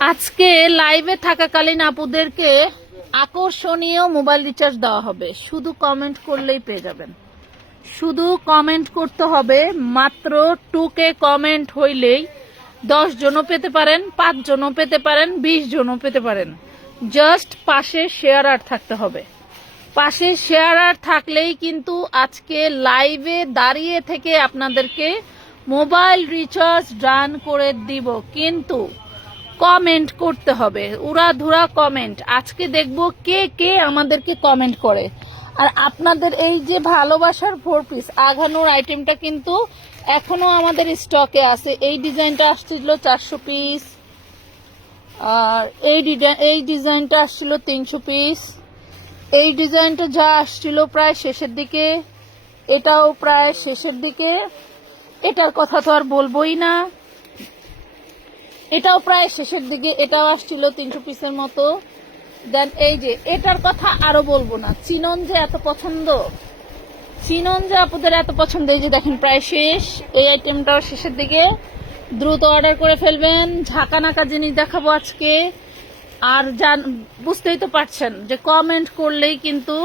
আজকে লাইভে থাকাকালীন আপুদেরকে আকর্ষণীয় মোবাইল রিচার্জ দেওয়া হবে। শুধু কমেন্ট করলেই পেয়ে যাবেন। শুধু কমেন্ট করতে হবে, মাত্র 2K কমেন্ট হইলেই 10 জনও পেতে পারেন, 5 জনও পেতে পারেন, 20 জনও পেতে পারেন। জাস্ট পাশে শেয়ারার থাকতে হবে। পাশে শেয়ারার থাকলেই কিন্তু আজকে লাইভে দাঁড়িয়ে থেকে আপনাদেরকে মোবাইল রিচার্জ ডান করে দিব। কিন্তু কমেন্ট করতে হবে, উড়াধুরা কমেন্ট। আজকে দেখব কে কে আমাদেরকে কমেন্ট করে। আর আপনাদের এই যে ভালোবাসার 4 পিস আঘানোর আইটেমটা কিন্তু এখনো আমাদের স্টকে আছে। এই ডিজাইনটা আসছিল 400 পিস, আর এই ডিজাইনটা আসছিল 300 পিস। এই ডিজাইনটা যা আসছিল প্রায় শেষের দিকে, এটাও প্রায় শেষের দিকে। এটার কথা তো আর বলবোই না, এটাও প্রায় শেষের দিকে। এটাও আসছিল 300 পিসের মতো। দেন এই যে এটার কথা আরো বলবো না। চিনন যে এত পছন্দ, চিনন যে আপুদের এত পছন্দ। এই যে দেখেন প্রায় শেষ, এই আইটেমটাও শেষের দিকে। দ্রুত অর্ডার করে ফেলবেন। ঝাঁকানাকা জিনিস দেখাবো আজকে। আর বুঝতেই তো পারছেন যে কমেন্ট করলেই কিন্তু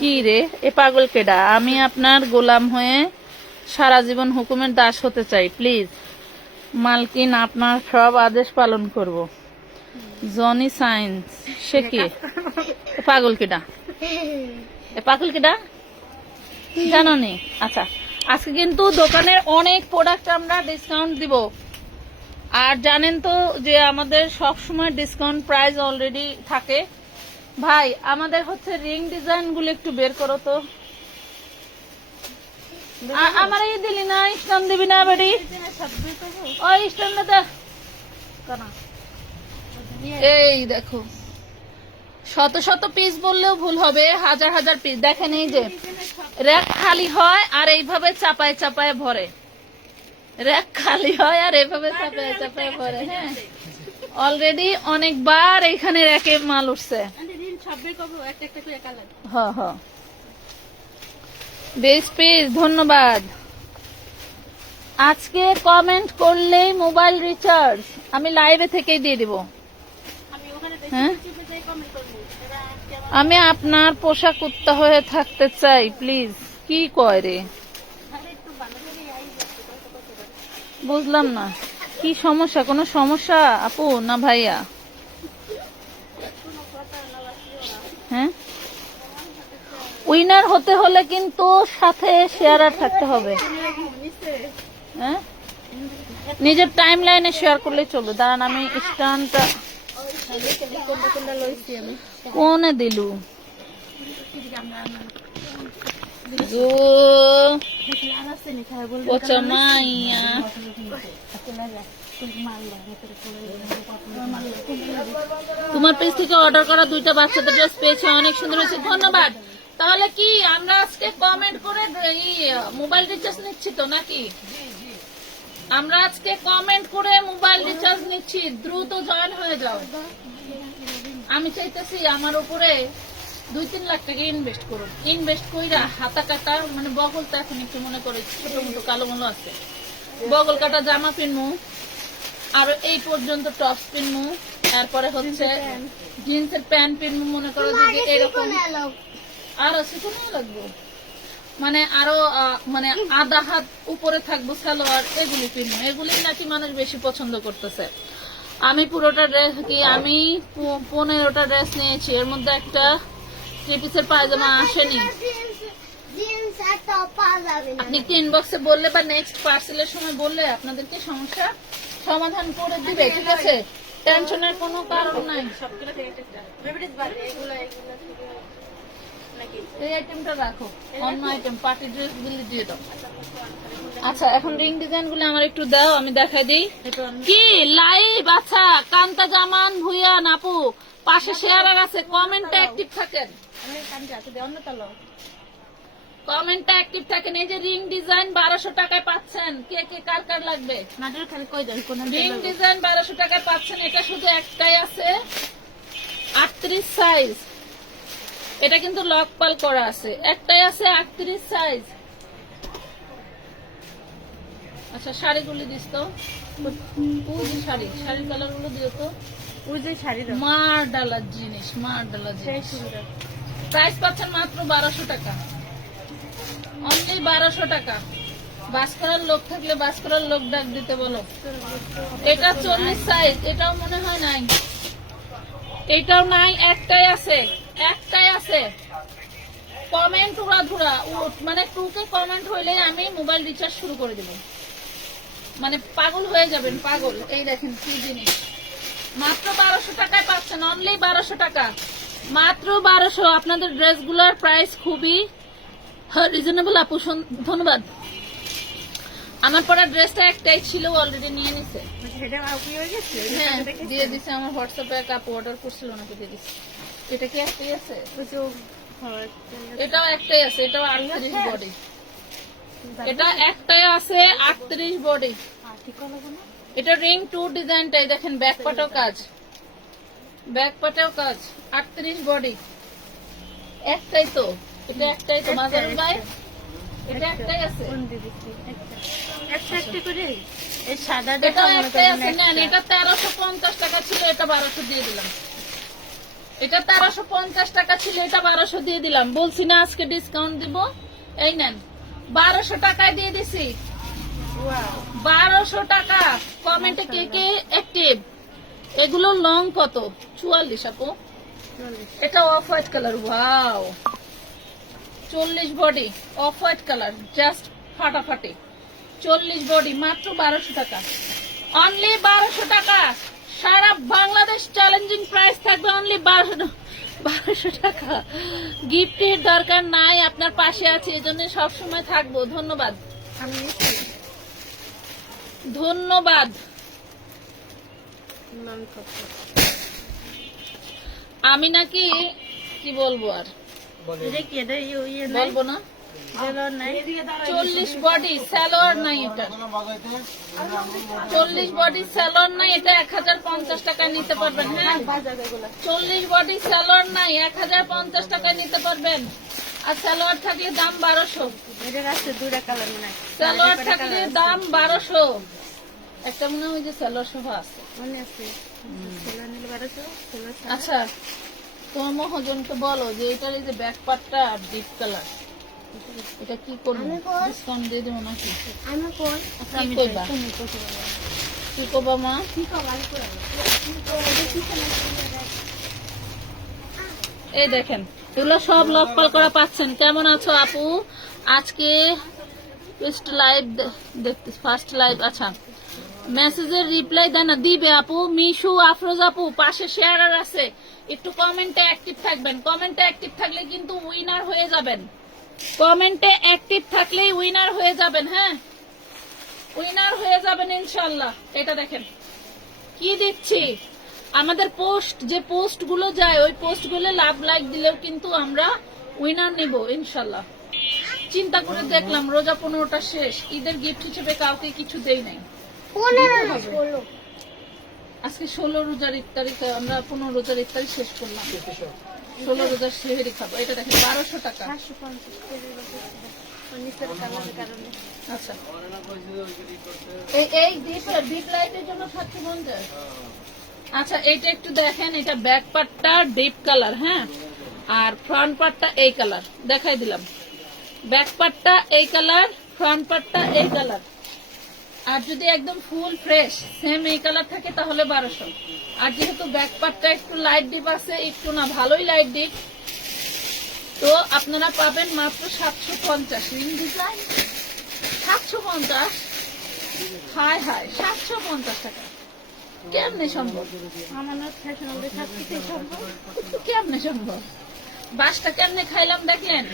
কি রে এ পাগল কেডা। আমি আপনার গোলাম হয়ে সারা জীবন হুকুমের দাস হতে চাই। প্লিজ মালকিন, আপনার সব আদেশ পালন করব। জনি সায়েন্স সে কি পাগল কেডা, এ পাগল কেডা জানো নি? আচ্ছা, আজকে কিন্তু দোকানের অনেক প্রোডাক্ট আমরা ডিসকাউন্ট দিব। আর জানেন তো যে আমাদের সব সময় ডিসকাউন্ট প্রাইস অলরেডি থাকে। ভাই আমাদের হচ্ছে রিং ডিজাইন গুলো একটু বের করো তো। আমার এই দিলি না, স্টান দিবি না বাড়ি, ওই স্টানটা দে। এই দেখো, শত শত পিস বললেও ভুল হবে, হাজার হাজার পিস। দেখেন এই যে র্যাক খালি হয় আর এইভাবে চাপায় চাপায় ভরে। র্যাক খালি হয় আর এইভাবে চাপায় চাপায় ভরে। হ্যাঁ, অলরেডি অনেকবার এখানে র্যাকে মাল উঠছে। বেস্ট পিস, ধন্যবাদ। আজকে কমেন্ট করলেই মোবাইল রিচার্জ আমি লাইভে থেকেই দিয়ে দিব। হ্যাঁ, আমি আপনার পোষা কুত্তা হয়ে থাকতে চাই প্লিজ। কি কয় রে, বুঝলাম না কি সমস্যা। কোনো সমস্যা আপু না ভাইয়া? হ্যাঁ, উইনার হতে হলে কিন্তু সাথে শেয়ারার থাকতে হবে। হ্যাঁ, নিজের টাইম লাইনে শেয়ার করলে চলবে। দাঁড়ান আমি স্ট্যান্ডটা কোনে দিলু। তোমার পেজ থেকে অর্ডার করা 2টা বাচ্চাদের ড্রেস পেয়েছে, অনেক সুন্দর হয়েছে, ধন্যবাদ। তাহলে কি আমরা আজকে কমেন্ট করে মোবাইল রিচার্জ নিচ্ছি তো নাকি? আমরা আজকে কমেন্ট করে মোবাইল রিচার্জ নিচ্ছি, দ্রুত জয়েন হয়ে যাও। আমি চাইতেছি আমার উপরে 2-3 লাখ টাকা ইনভেস্ট করুন। ইনভেস্ট কইরা হাতা কাটা, মানে বগলটা এখন একটু মনে করে ছোট মতো কালো মতো আছে, বগল কাটা জামা কিনবো, আর এই পর্যন্ত টপস কিনবো, তারপরে হচ্ছে জিন্সের প্যান্ট কিনবো। মনে করো যে এরকম আরো শিখুন লাগবো, মানে আরো মানে আধা হাত উপরে থাকবো সালোয়ার, এগুলি কিনবো। এগুলি নাকি মানুষ বেশি পছন্দ করতেছে। আমি পুরোটা ড্রেস কি আমি 15টা ড্রেস নিয়েছি, এর মধ্যে একটা 3 পিসের পায়জামা আসেনি। আপনি কি ইনবক্সে বললে বা নেক্সট পার্সেলের সময় বললে আপনাদেরকে সমস্যা সমাধান করে দিবে, ঠিক আছে? টেনশনের কোনো কারণ নাই। এই আইটেমটা রাখো, অন্য আইটেম পার্টি ড্রেস গুলি দিয়ে দাও। আচ্ছা, এখন রিং ডিজাইন গুলো আমার একটু দাও, আমি দেখা দিই। কি লাইভ? আচ্ছা, কান্তা জামান ভুইয়া নাপু পাশে শেয়ারার আছে, কমেন্টটা অ্যাক্টিভ থাকেন, কমেন্টটা অ্যাক্টিভ থাকেন। এই যে রিং ডিজাইন 1200 টাকায় পাচ্ছেন, কে কে কার কার লাগবে? রিং ডিজাইন 1200 টাকায় পাচ্ছেন। এটা শুধু একটাই আছে, 38 সাইজ। এটা কিন্তু লক পাল করা আছে, একটাই আছে 38 সাইজ। আচ্ছা শাড়িগুলি দিস তো, ওই যে শাড়ির কালার গুলো দিও তো। ওই যে শাড়ি দাও। মার ডালার জিনিস, মার ডালার জিনিস। প্রাইস পাচ্ছেন মাত্র 1200 টাকা, অনলি 1200 টাকা। বাস করার লোক থাকলে বাস করার লোক ডাক দিতে বলো। এটা 40 সাইজ, এটাও মনে হয় নাই, এটাও নাই, একটাই আছে, একটাই আছে। কমেন্ট উড়াধুরা, মানে 2K কমেন্ট হইলেই আমি মোবাইল রিচার্জ শুরু করে দেব, মানে পাগল হয়ে যাবেন, পাগল। এই দেখেন কি জিনিস, মাত্র 1200 টাকায় পাচ্ছেন, অনলি 1200 টাকা, মাত্র 1200। আপনাদের ড্রেসগুলোর প্রাইস খুবই রিজনেবল আপু, ধন্যবাদ। আমার পরা ড্রেসটা একটাই ছিল, অলরেডি নিয়ে নিছে। হ্যাঁ দিয়ে দিছে, আমার হোয়াটসঅ্যাপে এক আপু অর্ডার করছিল, ওনাকে দিয়ে দিছে। এটা কি একটাই আছে? এটাও একটাই আছে, এটাও 38 বডি, এটা একটাই আছে 38 বডি। এটা রিং 2 ডিজাইনটাই দেখেন, ব্যাক পাটেও কাজ, ব্যাক পাটেও কাজ, 38 বডি, একটাই তো, এটা একটাই তো মাজারুল ভাই, এটা একটাই আছে। এটাও একটাই আছে, নেন। এটা 1350 টাকা ছিল, এটা 1200 দিয়ে দিলাম। এটা 1350 টাকা ছিল, এটা 1200 দিয়ে দিলাম। বলছি না আজকে ডিসকাউন্ট দিব, এই নেন 1200 টাকায় দিয়ে দিছি, 1200 টাকা। কমেন্টে কে কে অ্যাক্টিভ? এগুলো লং কত? 44 আপু। এটা off white colour, wow, 40 body, off white colour, just ফাটাফাটি, 40 বডি, মাত্র 1200 টাকা, অনলি 1200 টাকা। সারা বাংলাদেশ চ্যালেঞ্জিং প্রাইস থাকবে, অনলি 1200 টাকা। গিফটের দরকার নাই, আপনার পাশে আছে, এই জন্য সবসময় থাকবো। ধন্যবাদ, ধন্যবাদ। আমি নাকি কি বলবো আর, বলবো না। 40 বডি সালোয়ার নাই, এটা 40 বডি সালোয়ার নাই, এটা 1050 টাকায় নিতে পারবেন। হ্যাঁ 40 বডি সালোয়ার নাই, 1050 টাকায় নিতে পারবেন। আর সালোয়ার থাকলে দাম 1200, সালোয়ার থাকলে দাম 1200। একটা মনে হয় যে সালোয়ার সহ আছে। আচ্ছা তোমার মহাজনকে বলো যে এটার এই যে ব্যাক পার্টটা ডিপ কালার, এটা কি করবো, ডিসকাউন্ট দিয়ে দেবো নাকি? আচ্ছা আমি কি করবো মা? এই দেখেন এগুলো সব লক পাল করা পাচ্ছেন। কেমন আছো আপু? আজকে ফার্স্ট লাইভ দেখতে, ফার্স্ট লাইভ। আচ্ছা মেসেজের রিপ্লাই দেয় না, দিবে আপু। মিশু আফরোজ আপু পাশে শেয়ারার আছে, একটু কমেন্টে অ্যাক্টিভ থাকবেন। কমেন্টে অ্যাক্টিভ থাকলে কিন্তু উইনার হয়ে যাবেন, কমেন্টে অ্যাক্টিভ থাকলেই উইনার হয়ে যাবেন। হ্যাঁ উইনার হয়ে যাবেন ইনশাল্লাহ। এটা দেখেন কি দিচ্ছি, আমাদের পোস্ট যে পোস্ট গুলো যায়, ওই পোস্ট গুলো লাভ লাইক দিলেও কিন্তু আমরা উইনার নিব ইনশাল্লাহ। চিন্তা করে দেখলাম রোজা 15টা শেষ, ঈদের গিফট হিসেবে কাউকে কিছু দেই নাই। আজকে 16 রোজার ইফতারি, আমরা 15 রোজার ইফতারি শেষ করলাম, 16 রোজার সেহেরি খাবো। এটা দেখেন 1200 টাকা। আচ্ছা এই ডিপ লাইটের জন্য 750। আচ্ছা এইটা একটু দেখেন, এটা ব্যাক পার্টটা ডিপ কালার, হ্যাঁ, আর ফ্রন্ট পার্টটা এই কালার দেখাই দিলাম। ব্যাক পার্টটা এই কালার, ফ্রন্ট পার্টটা এই কালার। আর যদি একদম ফুল ফ্রেশ সেম এই কালার থাকে তাহলে 1200। আর যেহেতু ব্যাক পার্টটা একটু লাইট ডিপ আছে, একটু না ভালোই লাইট ডিপ, তো আপনারা পাবেন মাত্র 750। রিং ডিজাইন 750, হায় হায় 750 টাকা। কেমনে সম্ভব? কেমনে সম্ভব? বাসটা কেমনে খাইলাম দেখলেন?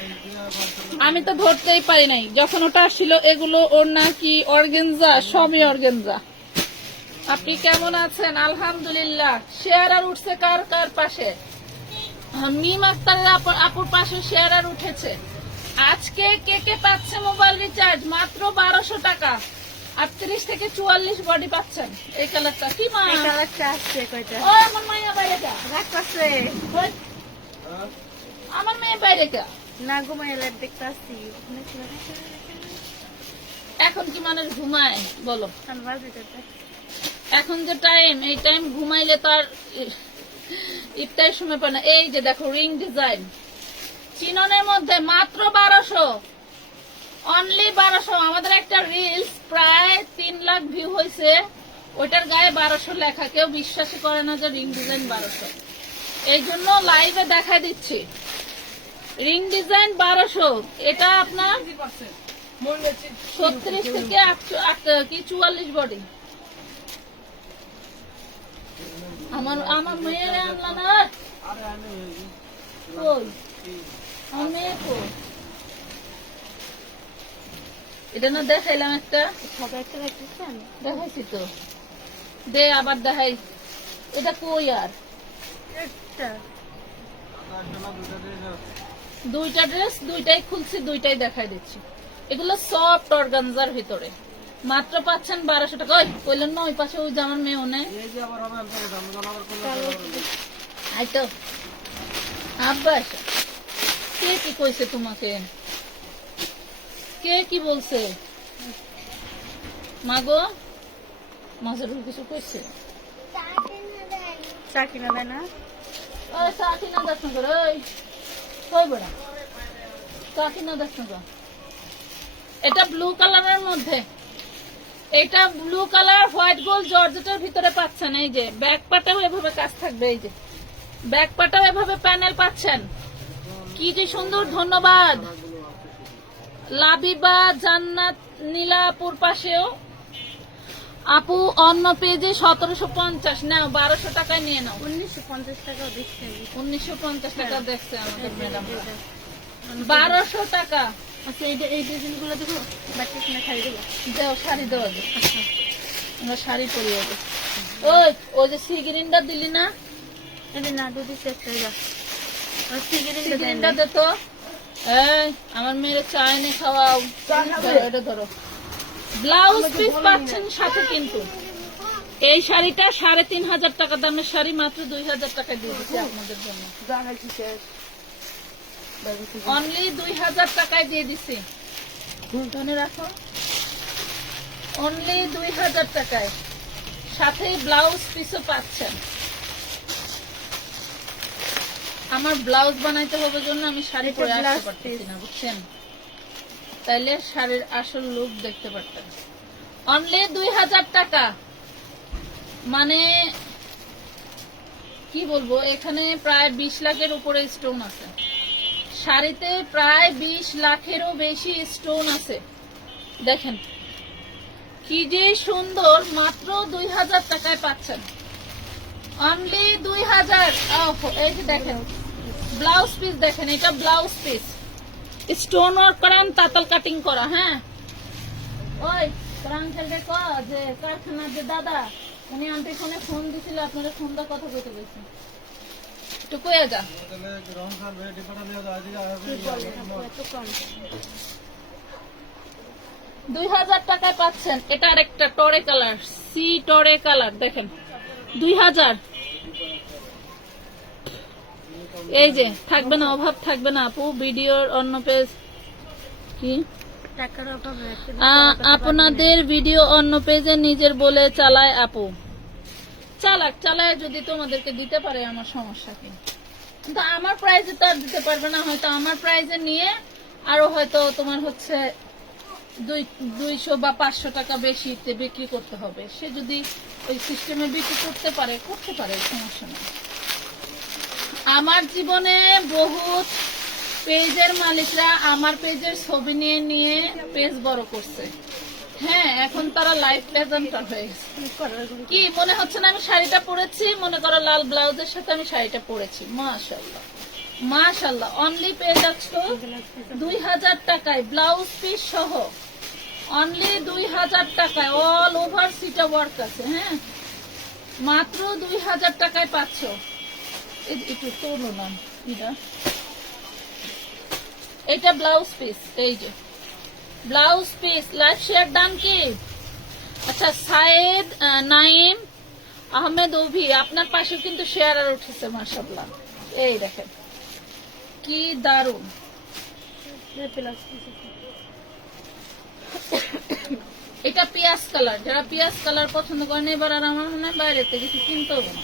আমি তো ধরতেই পারি নাই যখন ওটা আসছিল। এগুলো ওর নাকি অর্গেনজা, সবই অর্গেনজা। আপনি কেমন আছেন? আলহামদুলিল্লাহ। শেয়ার আর উঠছে কার কার পাশে? মিম আক্তারের আপুর পাশে শেয়ার আর উঠেছে। আজকে কে কে পাচ্ছে মোবাইল রিচার্জ মাত্র 1200 টাকা। 38 থেকে 44 বডি পাচ্ছেন। এই কালারটা কি মা? এই কালারটা আসছে কয়টা? ও আমার মাইয়া বাইরেটা রাখ পাচ্ছে। আমার মেয়ে বাইরে কে না ঘুমাই লাইভ দেখতে আসছি এখন কি মানুষ ঘুমায় বলো? বাজে এখন যে টাইম, এই টাইম ঘুমাইলে তো আর ইফতারের সময় পায় না। এই যে দেখো রিং ডিজাইন চিননের মধ্যে মাত্র 1200, অনলি 1200। আমাদের একটা রিলস প্রায় 3 লাখ ভিউ হয়েছে, ওইটার গায়ে 1200 লেখা। কেউ বিশ্বাসই করে না যে রিং ডিজাইন 1200। এই জন্য লাইভে দেখা দিচ্ছি রিং ডিজাইন 1200। এটা আপনার 36 থেকে 44 বডি। আমার মেয়ের আনলা না, কই আমার মেয়ে কই? এটা না দেখাইলাম একটা, সবাই একটা দেখতেছেন দেখাইছি তো, দে আবার দেখাই। এটা কই? আর দুইটা ড্রেস, দুইটাই খুলছি, দুইটাই দেখাই দিচ্ছি। এগুলো সফট অর্গানজার ভিতরে মাত্র পাচ্ছেন 1200 টাকা। ওই কইলেন না ওই পাশে ওই যে আমার মেয়ে ওনে আইতো আব্বাস। কে কি কইছে তোমাকে? কে কি বলছে? মাগো মাঝের কিছু কইছে? চা কিনা দেয় না? ওই চা কিনা দর্শন করে, ওই কই বড়া চা কিনা দর্শন কর। এটা ব্লু কালারের মধ্যে, এটা ব্লু কালার হোয়াইট গোল্ড জর্জেটের ভিতরে পাচ্ছেন। এই যে ব্যাক পাটাও এভাবে কাজ থাকবে, এই যে ব্যাক পাটাও এভাবে প্যানেল পাচ্ছেন। কি যে সুন্দর। ধন্যবাদ লাবিবা জান্নাত নীলাপুর পাশেও। আপু অন্য পেজে 1750 নাও, 1200 টাকায় নিয়ে নাও। 1950 টাকা দেখছেন? 1950 টাকা দেখছে আমাদের ম্যাডাম। 1200 টাকা। আচ্ছা এই ডিজাইন গুলো দেখো, বাচ্চা কিনা শাড়ি দেবো। দাও শাড়ি দেওয়া যায়, আমরা শাড়ি পরিয়ে দেবো। ওই ওই যে সি গ্রিনটা দিলি না, এটা না দুধি চেষ্টা সিগিরিনটা দে তো। এই আমার মেয়ের চা এনে খাওয়াও। এটা ধরো, ব্লাউজ পিস পাচ্ছেন সাথে। কিন্তু এই শাড়িটা 3500 টাকা দামের শাড়ি মাত্র 2000 টাকায় দিয়ে দিচ্ছি আপনাদের জন্য। অনলি 2000 টাকায় দিয়ে দিছি, মনে রাখো। অনলি 2000 টাকায় সাথে ব্লাউজ পিসও পাচ্ছেন। আমার ব্লাউজ বানাইতে হবে জন্য আমি শাড়ি পরে আসতে পারতেছি না, বুঝছেন? তাইলে শাড়ির আসল লুক দেখতে পারতেন। অনলি 2000 টাকা। মানে কি বলবো, এখানে প্রায় 20 লাখের উপরে স্টোন আছে। শাড়িতে প্রায় 20 লাখেরও বেশি স্টোন আছে। দেখেন কি যে সুন্দর, মাত্র 2000 টাকায় পাচ্ছেন। অনলি 2000। এই যে দেখেন ব্লাউজ পিস, দেখেন এটা ব্লাউজ পিস, স্টোন ওয়ার্ক করা, তাতাল কাটিং করা। হ্যাঁ ওই প্রাঙ্কেলকে কয় যে কারখানার যে দাদা, উনি আন্টি ফোনে ফোন দিছিল, আপনারা ফোনটা কথা বলতে বলছেন, একটু কয়ে যা। 2000 টাকায় পাচ্ছেন। এটা আরেকটা টরে কালার, সি টরে কালার, দেখেন 2000। এই যে থাকবে না, অভাব থাকবে না আপু। ভিডিওর অন্য পেজ কি টাকার অভাবে আপনাদের ভিডিও অন্য পেজে নিজের বলে চালায় আপু। চালায় যদি তোমাদেরকে দিতে পারে আমার সমস্যা কি? কিন্তু আমার প্রাইজে তো আর দিতে পারবে না, হয়তো আমার প্রাইজে নিয়ে আরো হয়তো তোমার হচ্ছে 200 বা 500 টাকা বেশিতে বিক্রি করতে হবে। সে যদি ওই সিস্টেমে বিক্রি করতে পারে, সমস্যা নেই। আমার জীবনে বহুত পেজের মালিকরা আমার পেজের ছবি নিয়ে পেজ বড় করছে। হ্যাঁ, এখন তারা লাইভ প্রেজেন্টার হয়ে গেছে। কি মনে হচ্ছে না আমি শাড়িটা পরেছি? মনে করো লাল ব্লাউজের সাথে আমি শাড়িটা পরেছি। মাশাআল্লাহ মাশাআল্লাহ। অনলি পেয়ে যাচ্ছ 2000 টাকায়, ব্লাউজ পিস সহ। অনলি 2000 টাকায়, অল ওভার সিটা ওয়ার্ক আছে। হ্যাঁ, মাত্র 2000 টাকায় পাচ্ছ। একটু তোলো না, এটা ব্লাউজ পিস। এই যে ব্লাউজ পিস। লাইভ শেয়ার দাম কি? আচ্ছা, সায়েদ নাইম আহমেদ অভি, আপনার পাশে কিন্তু শেয়ার আর উঠেছে। মাশাআল্লাহ। এই দেখেন কি দারুন। প্লাস এটা পিয়াজ কালার, যারা পিয়াজ কালার পছন্দ করেন এবার আর আমার মনে হয় বাইরে থেকে কিছু কিনতে হবে না।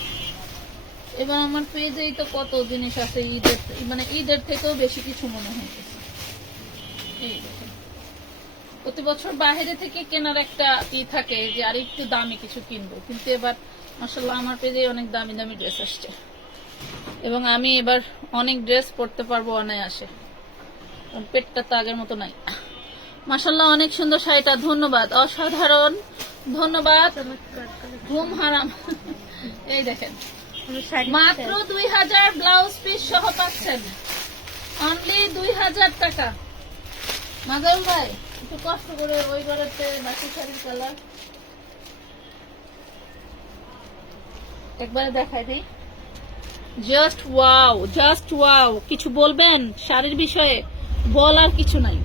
এবার আমার পেজেই তো কত জিনিস আছে ঈদের, মানে ঈদের থেকেও বেশি কিছু মনে হইতেছে। এই দেখেন, প্রতি বছর বাইরে থেকে কেনার একটা থাকে যে আর একটু দামি কিছু কিনবো, কিন্তু এবার মাশাআল্লাহ আমার পেজে অনেক দামি দামি ড্রেস আসছে এবং আমি এবার অনেক ড্রেস পরতে পারবো অনায়াসে, কারণ পেটটা তো আগের মতো নাই। মাশাআল্লাহ অনেক সুন্দর শাড়িটা, ধন্যবাদ, অসাধারণ, ধন্যবাদ। ঘুম হারাম। এই দেখেন মাত্র 2000 ব্লাউজ পিস সহ পাচ্ছেন, অনলি 2000 টাকা। মাজারুল ভাই একটু কষ্ট করে ওই ঘরেতে বাকি শাড়ির কালার একবারে দেখাই দিই। Just wow, just wow. কিছু বলবেন শাড়ির বিষয়ে? বলার কিছু নাই,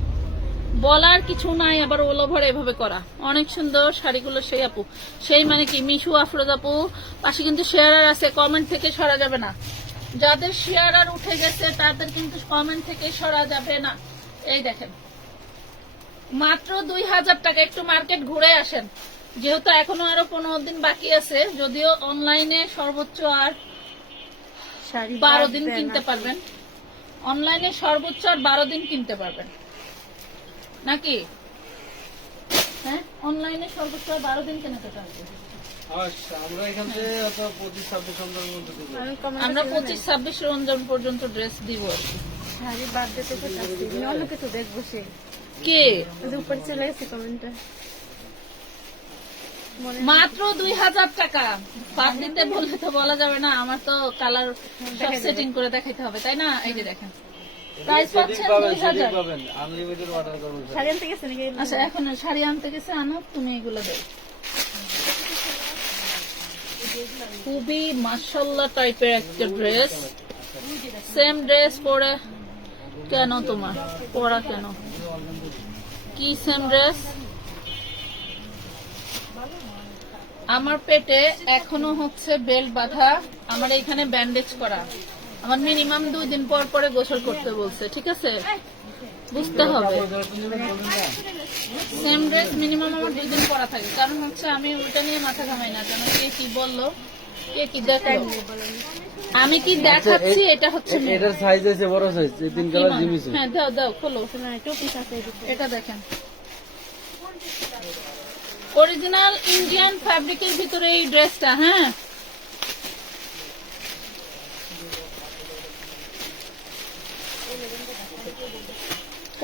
বলার কিছু নাই। আবার অল ওভার এভাবে করা, অনেক সুন্দর শাড়িগুলো। সেই আপু, সেই মানে কি মিশু আফরোজ আপু, পাশে কিন্তু শেয়ারার আছে, কমেন্ট থেকে সরা যাবে না। যাদের শেয়ারার উঠে গেছে তাদের কিন্তু কমেন্ট থেকে সরা যাবে না। এই দেখেন মাত্র 2000 টাকা। একটু মার্কেট ঘুরে আসেন, যেহেতু এখনো আরো 15 দিন বাকি আছে, যদিও অনলাইনে সর্বোচ্চ আর 12 দিন কিনতে পারবেন, অনলাইনে সর্বোচ্চ আর 12 দিন কিনতে পারবেন নাকি? হ্যাঁ, অনলাইনে সর্বোচ্চ 12 দিন কেনাতে পারবেন। আমরা 25-26 রমজান পর্যন্ত ড্রেস দিব আর কি। শাড়ি বাদ দিতে চাচ্ছি, অন্য কিছু দেখবো। সে কে উপরে চলে গেছে কমেন্টটা। মাত্র 2000 টাকা। বাদ দিতে বললে তো বলা যাবে না, আমার তো কালার সব সেটিং করে দেখাইতে হবে, তাই না? এই যে দেখেন প্রাইস পাচ্ছেন 2000। শাড়ি আনতে গেছে নাকি? আচ্ছা, এখন শাড়ি আনতে গেছে, আনো তুমি এগুলো দেও। খুবই মাশাআল্লাহ টাইপের একটা ড্রেস। সেম ড্রেস পরে কেন তোমার পরা কেন? কি সেম ড্রেস? আমার পেটে এখনো হচ্ছে বেল্ট বাঁধা, আমার এখানে ব্যান্ডেজ করা, আমার মিনিমাম 2 দিন পর পরে গোসল করতে বলছে, ঠিক আছে? বুঝতে হবে সেম ড্রেস মিনিমাম আমার 2 দিন পরা থাকে, কারণ হচ্ছে আমি ওইটা নিয়ে মাথা ঘামাই না, যেন কে কি বললো, কে কি দেখলো, আমি কি দেখাচ্ছি। এটা হচ্ছে এটার সাইজ হয়েছে বড় সাইজ, এই 3 কালার জিনিস। হ্যাঁ দাও দাও, খোলো। টপিস আছে এটা দেখেন, অরিজিনাল ইন্ডিয়ান ফ্যাব্রিকের ভিতরে এই ড্রেসটা। হ্যাঁ,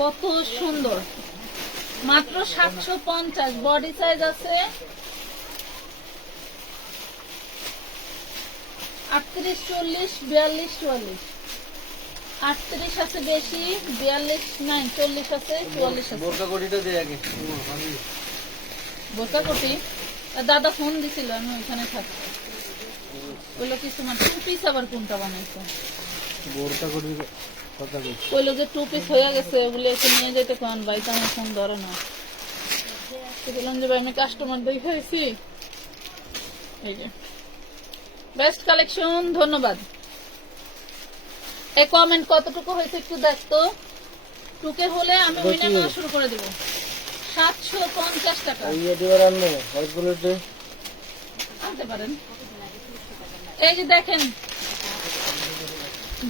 কত সুন্দর। মাত্র 750, বডি সাইজ আছে 38, 40, 42, 44। 38 আছে বেশি, 42 নাই, 40 আছে, 44 আছে। বোরকা কোটিটা দে আগে। বোরকা কোটি দাদা ফোন দিছিল, আমি ওইখানে থাকছি। ওইলো কিছু মানে 2 পিস, আবার কোনটা বানাইছে? বোরকা কোটির কথা কই। ওইলো যে 2 পিস হয়ে গেছে, ওগুলো এসে নিয়ে যেতে কোন ভাই, তো আমার ফোন ধরে না। তো বললাম যে ভাই আমি কাস্টমার দেখাইছি। এই যে বেস্ট কালেকশন, ধন্যবাদ। এই কমেন্ট কতটুকু হয়েছে একটু দেখতো, টুকে হলে আমি উইনা নেওয়া শুরু করে দেব। 750 টাকা এই দিবার আনলে হোয়াইট কালারটা আনতে পারেন। এই যে দেখেন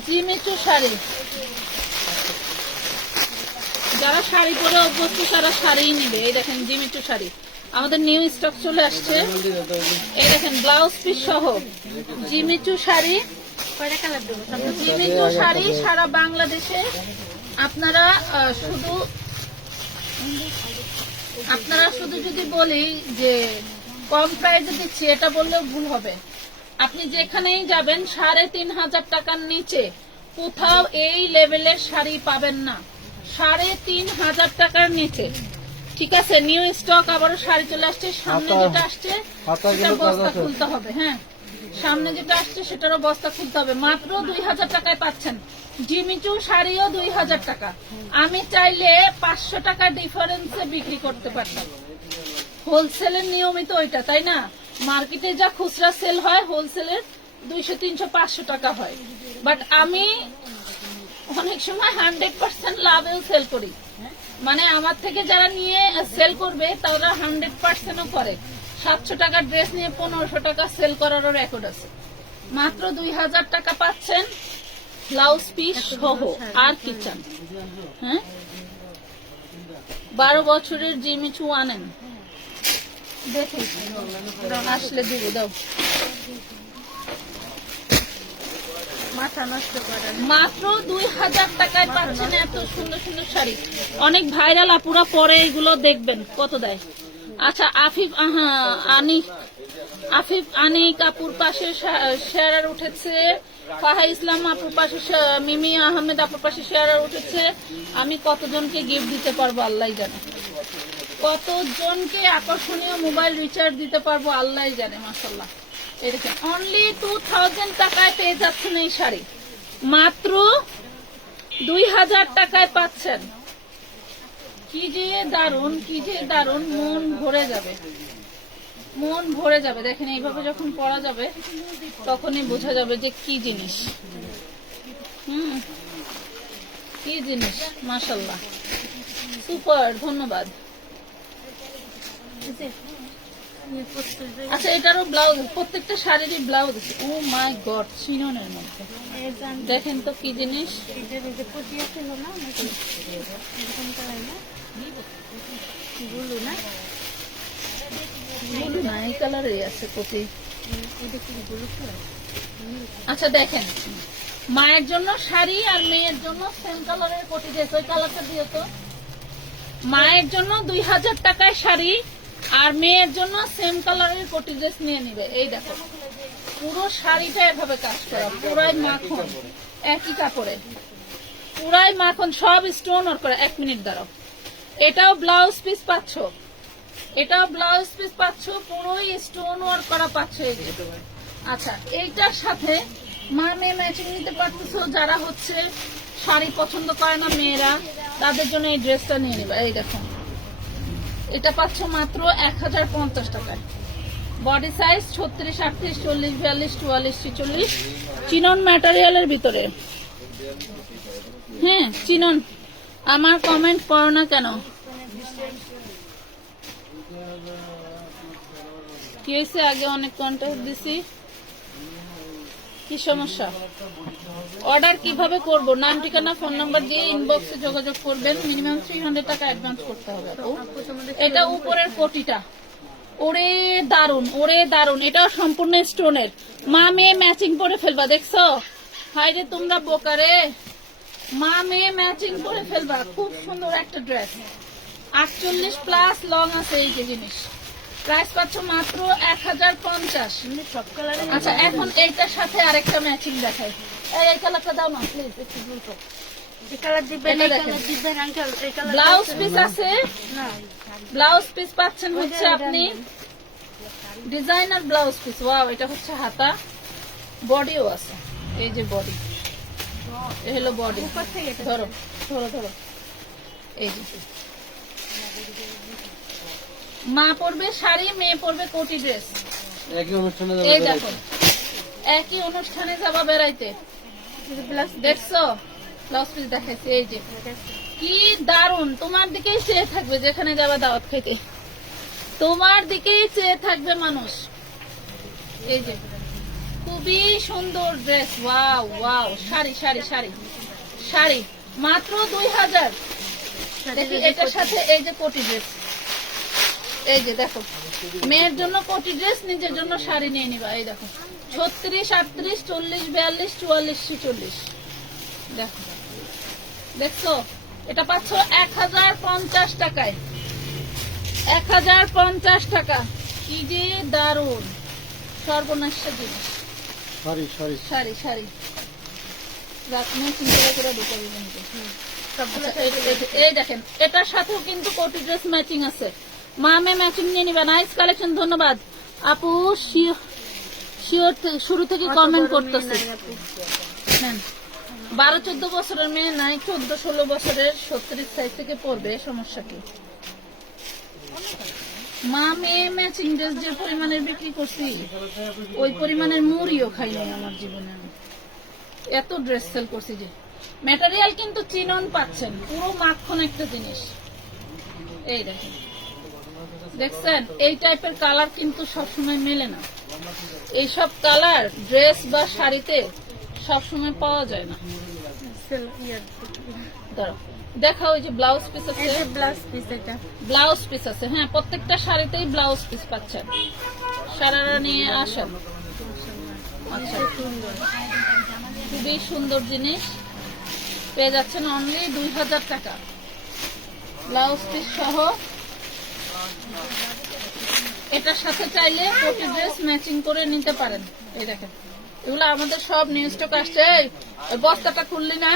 জিমিচু শাড়ি, যারা শাড়ি পরে অভ্যস্ত তারা শাড়িই নিবে। এই দেখেন জিমিচু শাড়ি, আমাদের নিউ স্টক চলে আসছে। এই দেখেন ব্লাউজ পিস সহ জিমিচু শাড়ি। কয়টা কালার দেবো? জিমিচু শাড়ি সারা বাংলাদেশে আপনারা শুধু যদি বলি যে কম প্রাইসে দিচ্ছি, এটা বললেও ভুল হবে। আপনি যেখানেই যাবেন 3500 টাকার নিচে কোথাও এই লেভেলের শাড়ি পাবেন না। 3500 টাকার নিচে, ঠিক আছে? নিউ স্টক আবারও শাড়ি চলে আসছে। সামনে যেটা আসছে সেটা বস্তা খুলতে হবে। হ্যাঁ, সামনে যেটা আসছে সেটারও বস্তা খুলতে হবে। মাত্র 2000 টাকায় পাচ্ছেন জিমিচু শাড়িও 2000 টাকা। আমি চাইলে 500 টাকা ডিফারেন্সে বিক্রি করতে পারতাম। হোলসেলের নিয়মিত ওইটা, তাই না? মার্কেটে যা খুচরা সেল হয় হোলসেলের 200, 300, 500 টাকা হয়, বাট আমি অনেক সময় 100% লাভেও সেল করি, মানে আমার থেকে যারা নিয়ে সেল করবে তারা 100%ও করে। 700 টাকার ড্রেস নিয়ে 1500 টাকা সেল করারও রেকর্ড আছে। মাত্র 2000 টাকা পাচ্ছেন ব্লাউজ পিস সহ আর কিচেন। হ্যাঁ, 12 বছরের জিমিচু আনেন, দেখুন আসলে দিব, দাও। মাথা নষ্ট করেন। মাত্র 2000 টাকায় পাচ্ছেন এত সুন্দর সুন্দর শাড়ি। অনেক ভাইরাল আপুরা পরে এগুলো দেখবেন কত দেয়। আচ্ছা, আফিফ আনিক আপুর পাশে শেয়ার উঠেছে, ফাহা ইসলাম আপুর পাশে, মিমি আহমেদ আপুর পাশে শেয়ার উঠেছে। আমি কতজনকে গিফট দিতে পারবো আল্লাহ জানে, কতজনকে আকর্ষণীয় মোবাইল রিচার্জ দিতে পারবো আল্লাহ জানে। মাশাআল্লাহ, এই দেখেন অনলি 2000 টাকায় পেয়ে যাচ্ছেন এই শাড়ি, মাত্র 2000 টাকায় পাচ্ছেন। কি যে দারুন, কি যে দারুন, মন ভরে যাবে, মন ভরে যাবে। দেখেন এইভাবে যখন পরা যাবে তখনই বোঝা যাবে যে কি জিনিস। কি জিনিস, মাশাআল্লাহ, সুপার, ধন্যবাদ। আচ্ছা, এটারও ব্লাউজ, প্রত্যেকটা শাড়িরই ব্লাউজ আছে। ও মাই গড, চিননের মধ্যে দেখেন তো কি জিনিস। বুলু না, বলুন না, এই কালারই আছে কপি। আচ্ছা দেখেন, মায়ের জন্য শাড়ি আর মেয়ের জন্য সেম কালারের কোটি ড্রেস। ওই কালারটা দিয়ে তো। মায়ের জন্য 2000 টাকায় শাড়ি আর মেয়ের জন্য সেম কালারের কোটি ড্রেস নিয়ে নিবে। এই দেখো, পুরো শাড়িটা এভাবে কাজ করা, পুরাই মাখন, একই কাপড়ে পুরাই মাখন, সব স্টোন ওয়ার্ক করা। 1 মিনিট দাঁড়াও, এটাও ব্লাউজ পিস পাচ্ছ, এটাও ব্লাউজ পিস পাচ্ছ, পুরোই স্টোন ওয়ার্ক করা পাচ্ছ। আচ্ছা, এইটার সাথে মা মেয়ে ম্যাচিং নিতে পারতেছো। যারা হচ্ছে শাড়ি পছন্দ করে না মেয়েরা, তাদের জন্য এই ড্রেসটা নিয়ে নিবা। এই দেখো, এটা পাচ্ছ মাত্র 1050 টাকায়। বডি সাইজ 36, 38, 40, 42, 44, 46, চিনন ম্যাটেরিয়ালের ভিতরে। হ্যাঁ, চিনন। আমার কমেন্ট করো না কেন? কি হয়েছে? আগে অনেক কন্ট্যাক্ট দিছি, কি সমস্যা? অর্ডার কিভাবে করব? নাম, ঠিকানা, ফোন নাম্বার দিয়ে ইনবক্সে যোগাযোগ করবেন। মিনিমাম 300 টাকা অ্যাডভান্স করতে হবে। এটা উপরের কোটিটা, ওরে দারুন, ওরে দারুন, এটাও সম্পূর্ণ স্টোনের। মা মেয়ে ম্যাচিং করে ফেলবা, দেখছো? হাই রে তোমরা বোকারে, মা মেয়ে ম্যাচিং করে ফেলবা। খুব সুন্দর একটা ড্রেস, 48+ লং আছে এই যে জিনিস। প্রাইস পাচ্ছ মাত্র 1050। সব কালারে। আচ্ছা, এখন এইটার সাথে আরেকটা ম্যাচিং দেখাই। এই কালারটা দাও না প্লিজ, একটু দ্রুত। এই কালার দিবেন, এটা এই দেখেন। কালার দিবেন আঙ্কেল, এই কালার ব্লাউজ পিস আছে, না। ব্লাউজ পিস পাচ্ছেন হচ্ছে আপনি ডিজাইনার ব্লাউজ পিস। ওয়াও, এটা হচ্ছে হাতা, বডিও আছে। এই যে বডি, এই হলো বডি। ধরো ধরো ধরো, এই যে মা পরবে শাড়ি, মেয়ে পরবে কোটি ড্রেস। একই অনুষ্ঠানে এই দেখো, একই অনুষ্ঠানে যাবা বেড়াইতে। দেখছো, ব্লাউজ পিস দেখাইছে। এই যে কি দারুন, তোমার দিকেই চেয়ে থাকবে যেখানে যাবা দাওয়াত খেতে, তোমার দিকেই চেয়ে থাকবে মানুষ। এই যে খুবই সুন্দর dress. Wow wow, sari sari sari sari, মাত্র 2000। দেখি এটার সাথে এই যে কোটি ড্রেস। এই যে দেখো, মেয়ের জন্য কোটি ড্রেস, নিজের জন্য শাড়ি নিয়ে নিবা। এই দেখো 36, 38, 40, 42, 44, 46। দেখো, দেখছো? এটা পাচ্ছ 1050 টাকায়। 1050 টাকা, কি যে দারুন, সর্বনাশ জিনিস। সরি সরি, শাড়ি শাড়ি রাত নিয়ে চিন্তা করে ঢুকাবি কিন্তু। এই দেখেন, এটার সাথেও কিন্তু কোটি ড্রেস ম্যাচিং আছে। মা মে ম্যাচিং নিয়ে নিবা। নাইস কালেকশন, ধন্যবাদ আপু। শিওর শুরু থেকে কমেন্ট করতেছে। 12-14 বছরের মেয়ে নাই, 14-16 বছরের 36 সাইজ থেকে পড়বে, সমস্যা কি? মা মেয়ে ম্যাচিং ড্রেস যে পরিমাণের বিক্রি করছি, ওই পরিমাণের মুড়িও খাই নাই আমার জীবনে। আমি এত ড্রেস সেল করছি যে ম্যাটেরিয়াল কিন্তু চিনন পাচ্ছেন, পুরো মাখন একটা জিনিস। এই দেখেন, দেখছেন এই টাইপের কালার কিন্তু সবসময় মেলে না। এইসব কালার ড্রেস বা শাড়িতে সবসময় পাওয়া যায় না। দাঁড়াও, দেখাও, ওই যে ব্লাউজ পিস আছে, ব্লাউজ পিস এটা ব্লাউজ পিস আছে। হ্যাঁ, প্রত্যেকটা শাড়িতেই ব্লাউজ পিস পাচ্ছেন। সারারা নিয়ে আসেন। আচ্ছা, খুবই সুন্দর জিনিস পেয়ে যাচ্ছেন অনলি 2000 টাকা, ব্লাউজ পিস সহ। এটার সাথে চাইলে কোটি ড্রেস ম্যাচিং করে নিতে পারেন। এই দেখেন, এগুলো আমাদের সব নিউ স্টক আসছে। এই, ওই বস্তাটা খুললি না?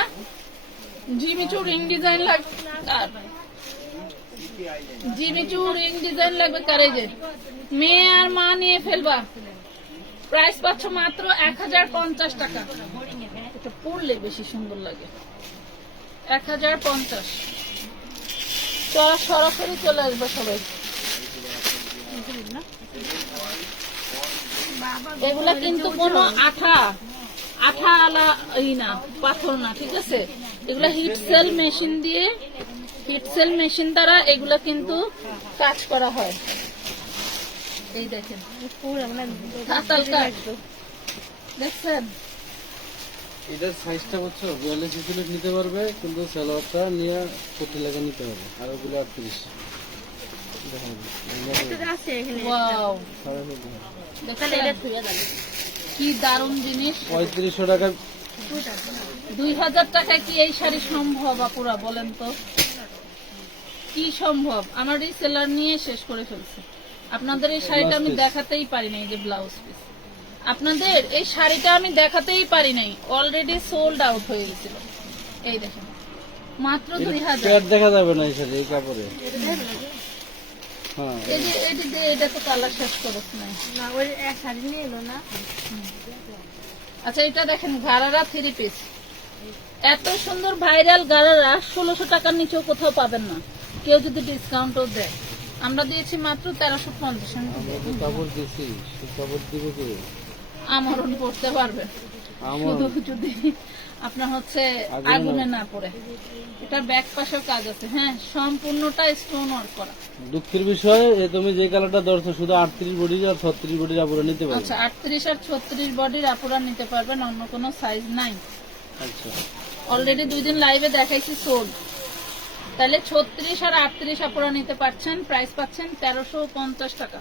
জিমিচু রিং ডিজাইন লাগবে, জিমিচু রিং ডিজাইন লাগবে কার? এই যে মেয়ে আর মা নিয়ে ফেলবা। প্রাইস পাচ্ছ মাত্র 1050 টাকা। এটা পরলে বেশি সুন্দর লাগে। 1050। সরাসরি চলে আসবে সবাই। এগুলা কিন্তু কোনো আঠা আলা না, পাথর না, ঠিক আছে? এগুলা হিট সেল মেশিন দ্বারা এগুলা কিন্তু কাজ করা হয়। এই দেখেন, হাতাল কাজ দেখছেন। এটার সাইজটা বুঝছো, 42 নিতে পারবে, কিন্তু সালোয়ারটা নিয়ে 40 টাকা নিতে হবে, আর ওগুলো 38। আছে এখানে ওয়াও, তাহলে এটা ধুয়ে দাও। কি দারুণ জিনিস। 3500 টাকা। 2000 টাকায় কি এই শাড়ি সম্ভব আপুরা? বলেন তো কি সম্ভব? আমার রিসেলার নিয়ে শেষ করে ফেলছে। আপনাদের এই শাড়িটা আমি দেখাতেই পারি নাই। যে ব্লাউজ পিস, আপনাদের এই শাড়িটা আমি দেখাতেই পারি নাই, অলরেডি সোল্ড আউট হয়ে গেছিল। এই দেখেন, মাত্র 2000। পেট দেখা যাবে না এই শাড়ি, এই কাপড়ে। হ্যাঁ, এই যে এটা তো কালার শেষ করেছ না। না, ওই এক শাড়ি নিয়ে এলো না। আচ্ছা, এটা দেখেন, গারারা 3 পিস। এত সুন্দর ভাইরাল গারারা 1600 টাকার নিচেও কোথাও পাবেন না, কেউ যদি ডিসকাউন্টও দেয়। আমরা দিয়েছি মাত্র 1350। আমরা যে কাপড় দিছি, সেই কাপড় দিবে কে? আমরণ পড়তে পারবেন, শুধু যদি আপনার হচ্ছে আগুনে না পড়ে। এটার ব্যাক পাশেও কাজ আছে। হ্যাঁ, সম্পূর্ণটা স্টোন ওয়ার্ক করা। দুঃখের বিষয়, তুমি যে কালারটা ধরছো শুধু 38 বডি আর 36 বডির আপুরা নিতে পারবে। আচ্ছা, 38 আর 36 বডির আপুরা নিতে পারবেন, অন্য কোনো সাইজ নাই। আচ্ছা, অলরেডি 2 দিন লাইভে দেখাইছি সোল্ড। তাহলে 36 আর 38 আপুরা নিতে পারছেন। প্রাইস পাচ্ছেন 1350 টাকা।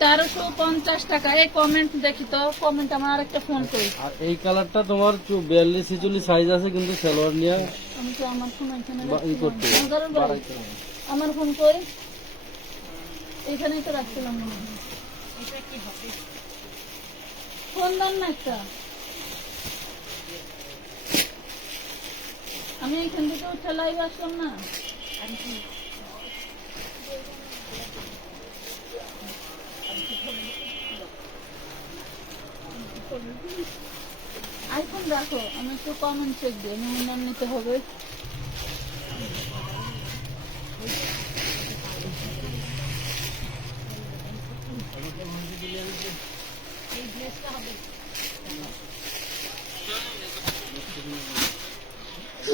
1350 টাকা। এই কমেন্ট দেখি তো, কমেন্ট আমার আরেকটা ফোন করি। আর এই কালারটা তোমার 42-46 সাইজ আছে, কিন্তু সালোয়ার নিয়ে আমি তো আমার ফোন এখানে ই করতে হবে, রাখছিলাম। বাড়াইতে হবে। আমার ফোন কই? এখানেই তো রাখছিলাম মনে হয়। ফোন দেন না একটা। আমি এখান থেকে উঠে লাইভ আসলাম না। আইফোন রাখো, আমি একটু কমেন্ট চেক দিই। নমুনা নিতে হবে।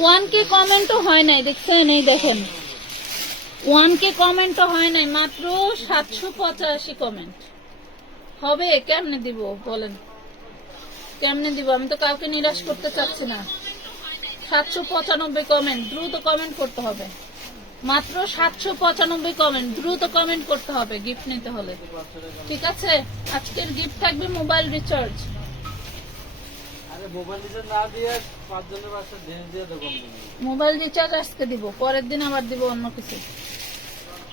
ওয়ান কে কমেন্টও হয় নাই, দেখছেন? এই দেখেন, 1K কমেন্টও হয় নাই, মাত্র 785 কমেন্ট। হবে কেমনে দিব বলেন? কেমনে দিব? আমি তো কাউকে নিরাশ করতে চাচ্ছি না। 795 কমেন্ট, দ্রুত কমেন্ট করতে হবে। মাত্র 795 কমেন্ট, দ্রুত কমেন্ট করতে হবে গিফট নিতে হলে। ঠিক আছে, আজকের গিফট থাকবে মোবাইল রিচার্জ। আরে মোবাইল রিচার্জ না দিয়ে 5 জনের বাসা দিয়ে দেবো। মোবাইল রিচার্জ আজকে দিব, পরের দিন আবার দিব অন্য কিছু।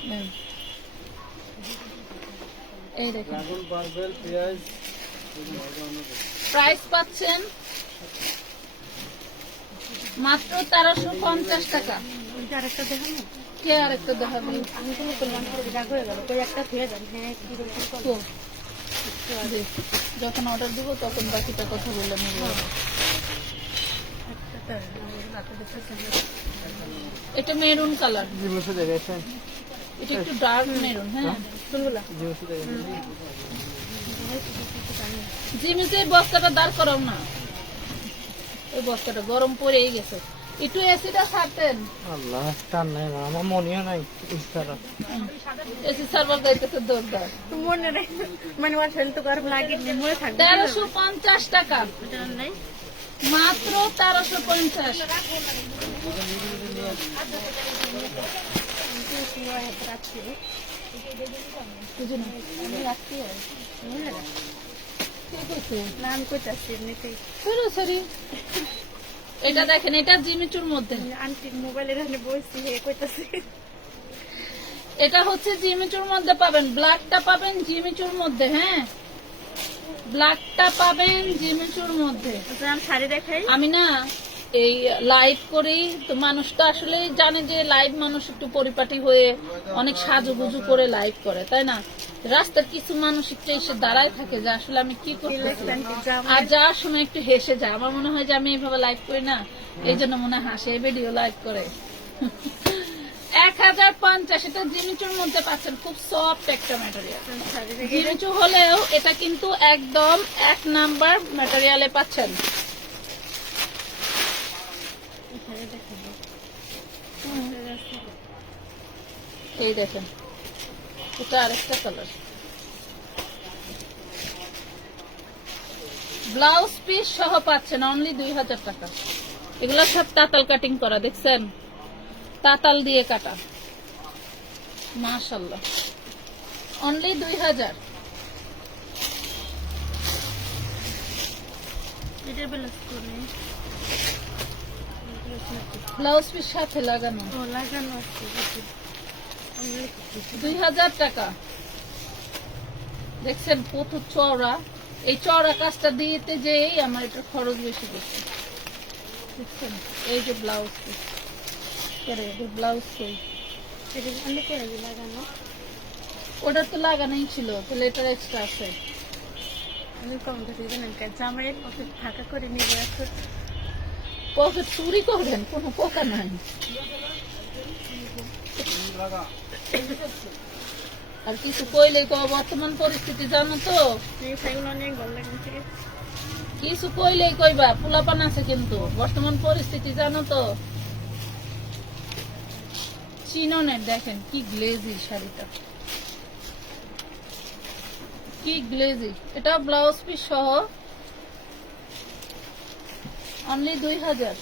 নেন। এই দেখেন, এখন বারবেল পেঁয়াজ প্রাইস পাচ্ছেন মাত্র 1350 টাকা। ওইটা আরেকটা দেখানো। কে আরেকটা দেখাবি? আমি কোনো কল্যাণ করে রাগ হয়ে গেল, ওই একটা ধুয়ে দেন। হ্যাঁ, কিরকম তো, জি, যখন অর্ডার দিব তখন বাকিটা কথা বলে নেব। এটা মেরুন কালার, এটা একটু ডার্ক মেরুন। হ্যাঁ, জিমিতে বস্তাটা দাঁড় করাও না। এই বস্তাটা গরম পড়েই গেছে। একটু এসিটা ছাড়তেন। আল্লাহ টান নাই না, আমার মনেও নাই ইস্তারা। এসি সার্ভার যাইতেছে দরকার। মনে নেই মানে আমার শরীর তো গরম লাগেনি, মনে থাকবে 1350 টাকা ওটা নাই। মাত্র 1350। আমি রাখছি মনে রাখ ঠিক আছে। না, আমি কোথাচ্ছি এমনিতেই সরি এটা দেখেন, এটা জিমিচুর মধ্যে। আন্টির মোবাইলের এখানে বসছি হে কইতাছি। এটা হচ্ছে জিমিচুর মধ্যে পাবেন, ব্ল্যাকটা পাবেন জিমিচুর মধ্যে। হ্যাঁ, ব্ল্যাকটা পাবেন জিমিচুর মধ্যে। আমি শাড়ি দেখাই। আমি না এই লাইভ করি তো, মানুষটা আসলে জানে যে লাইভ মানুষ একটু পরিপাটি হয়ে অনেক সাজুগুজু করে লাইভ করে, তাই না? রাস্তার কিছু মানুষ একটু এসে দাঁড়ায় থাকে যে আসলে আমি কি করতেছি, আর যাওয়ার সময় একটু হেসে যায়। আমার মনে হয় যে আমি এইভাবে লাইভ করি না, এই জন্য মনে হয় হাসে ভিডিও লাইভ করে। 1050 এটা জিমিচুর মধ্যে পাচ্ছেন, খুব সফট একটা ম্যাটেরিয়াল। জিমিচু হলেও এটা কিন্তু একদম 1 নাম্বার ম্যাটেরিয়ালে পাচ্ছেন। এই দেখেন, এটা আরেকটা কালার। ব্লাউজ পিস সহ পাচ্ছেন অনলি 2000 টাকা। এগুলো সব তাতাল কাটিং করা, দেখছেন? তাতাল দিয়ে কাটা, মাশাআল্লাহ। অনলি 2000। এটা ব্লাউজ করে ব্লাউজ পিস সাথে লাগানো, ও লাগানো আছে বুঝি। 2000 টাকা। দেখছেন কত চওড়া, এই চওড়া কাজটা দিতে যেই আমার এটা খরচ বেশি গেছে। দেখছেন এই যে ব্লাউজ পিস, ব্লাউজ কই, এটা আমি করে লাগানো। ওটা তো লাগানোই ছিল, তাহলে এটা এক্সট্রা আছে। আমি কম ধরে জানেন কাজ জামাইয়ের পকেট ফাঁকা করে নিব এখন। পকেট চুরি করবেন, কোনো কথা নাই। আর কিছু কইলে বর্তমান পরিস্থিতি জানো তো, এই শাড়িগুলো অনেক ভালো লাগছে। কিছু কইলেই কইবা, পোলাপান আছে কিন্তু। বর্তমান পরিস্থিতি জানো তো। চিননের দেখেন কি গ্লেজি শাড়িটা, কি গ্লেজি। এটা ব্লাউজ পিস সহ অনলি 2000।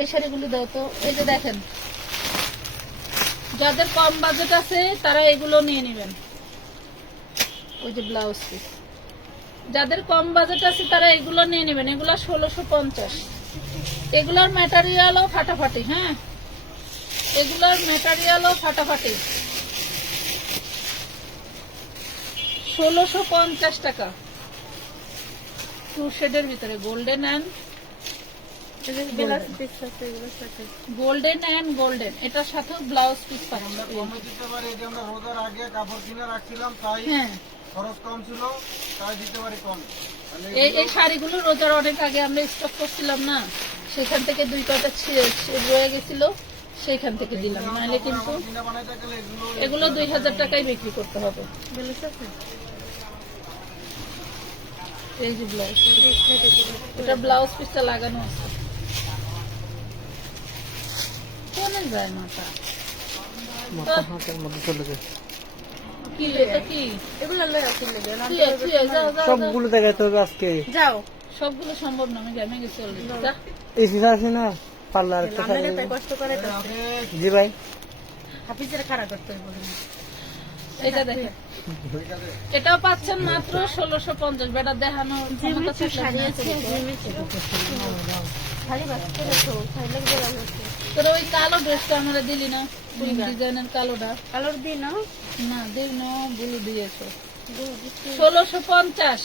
এই শাড়িগুলো দাও তো। এই যে দেখেন, যাদের কম বাজেট আছে তারা এগুলো নিয়ে নেবেন। ওই যে ব্লাউজ পিস, যাদের কম বাজেট আছে তারা এগুলো নিয়ে নেবেন। এগুলো 1650। এগুলোর ম্যাটেরিয়ালও ফাটাফাটি। হ্যাঁ, এগুলোর ম্যাটেরিয়ালও ফাটাফাটি। 1650 টাকা। 2 শেডের ভিতরে গোল্ডেন অ্যান্ড ব্লাউজ পিস আছে এগুলোর সাথে। গোল্ডেন অ্যান্ড গোল্ডেন, এটার সাথে ব্লাউজ পিস পাচ্ছেন। কমে দিতে পারি, এই যে আমরা রোজার আগে কাপড় কিনে রাখছিলাম, তাই হ্যাঁ, খরচ কম ছিল, তাই দিতে পারি কম। এই শাড়িগুলো রোজার অনেক আগে আমরা স্টক করছিলাম না, সেখান থেকে 2 কটা রয়ে গেছিল, সেইখান থেকে দিলাম। নাহলে কিন্তু কিনে বানাইতে গেলে এগুলো এগুলো 2000 টাকায় বিক্রি করতে হবে। ব্লাউজ আছে এই যে ব্লাউজ, এটা ব্লাউজ পিসটা লাগানো আছে। কোনে যায় মাথা, মাথা হাতের মধ্যে চলে যায়। কি এটা কি? এগুলো লয় আছে লেগে না। কি যাও যাও যাও। সবগুলো দেখাইতে হবে আজকে। যাও সবগুলো সম্ভব না, আমি গ্রামে গেছি অলরেডি। যা। এই সিসা আছে না, পার্লার একটা আমাদের শাড়ি। তাই কষ্ট করে তো জি ভাই, হাফিজের খারাপ করতে হবে। এটা দেখেন, এটাও পাচ্ছেন মাত্র 1650। বেটা দেখানোর ক্ষমতা থাকলে শাড়ি না। আছে শাড়ি বাঁচতে রেখো, শাড়ি লাগবে ভালো আছে। তোর ওই কালো ড্রেসটা আমরা দিলি না, ডিজাইনের কালোটা। কালার দিই না না দিল না, ব্লু দিয়েছো। 1650।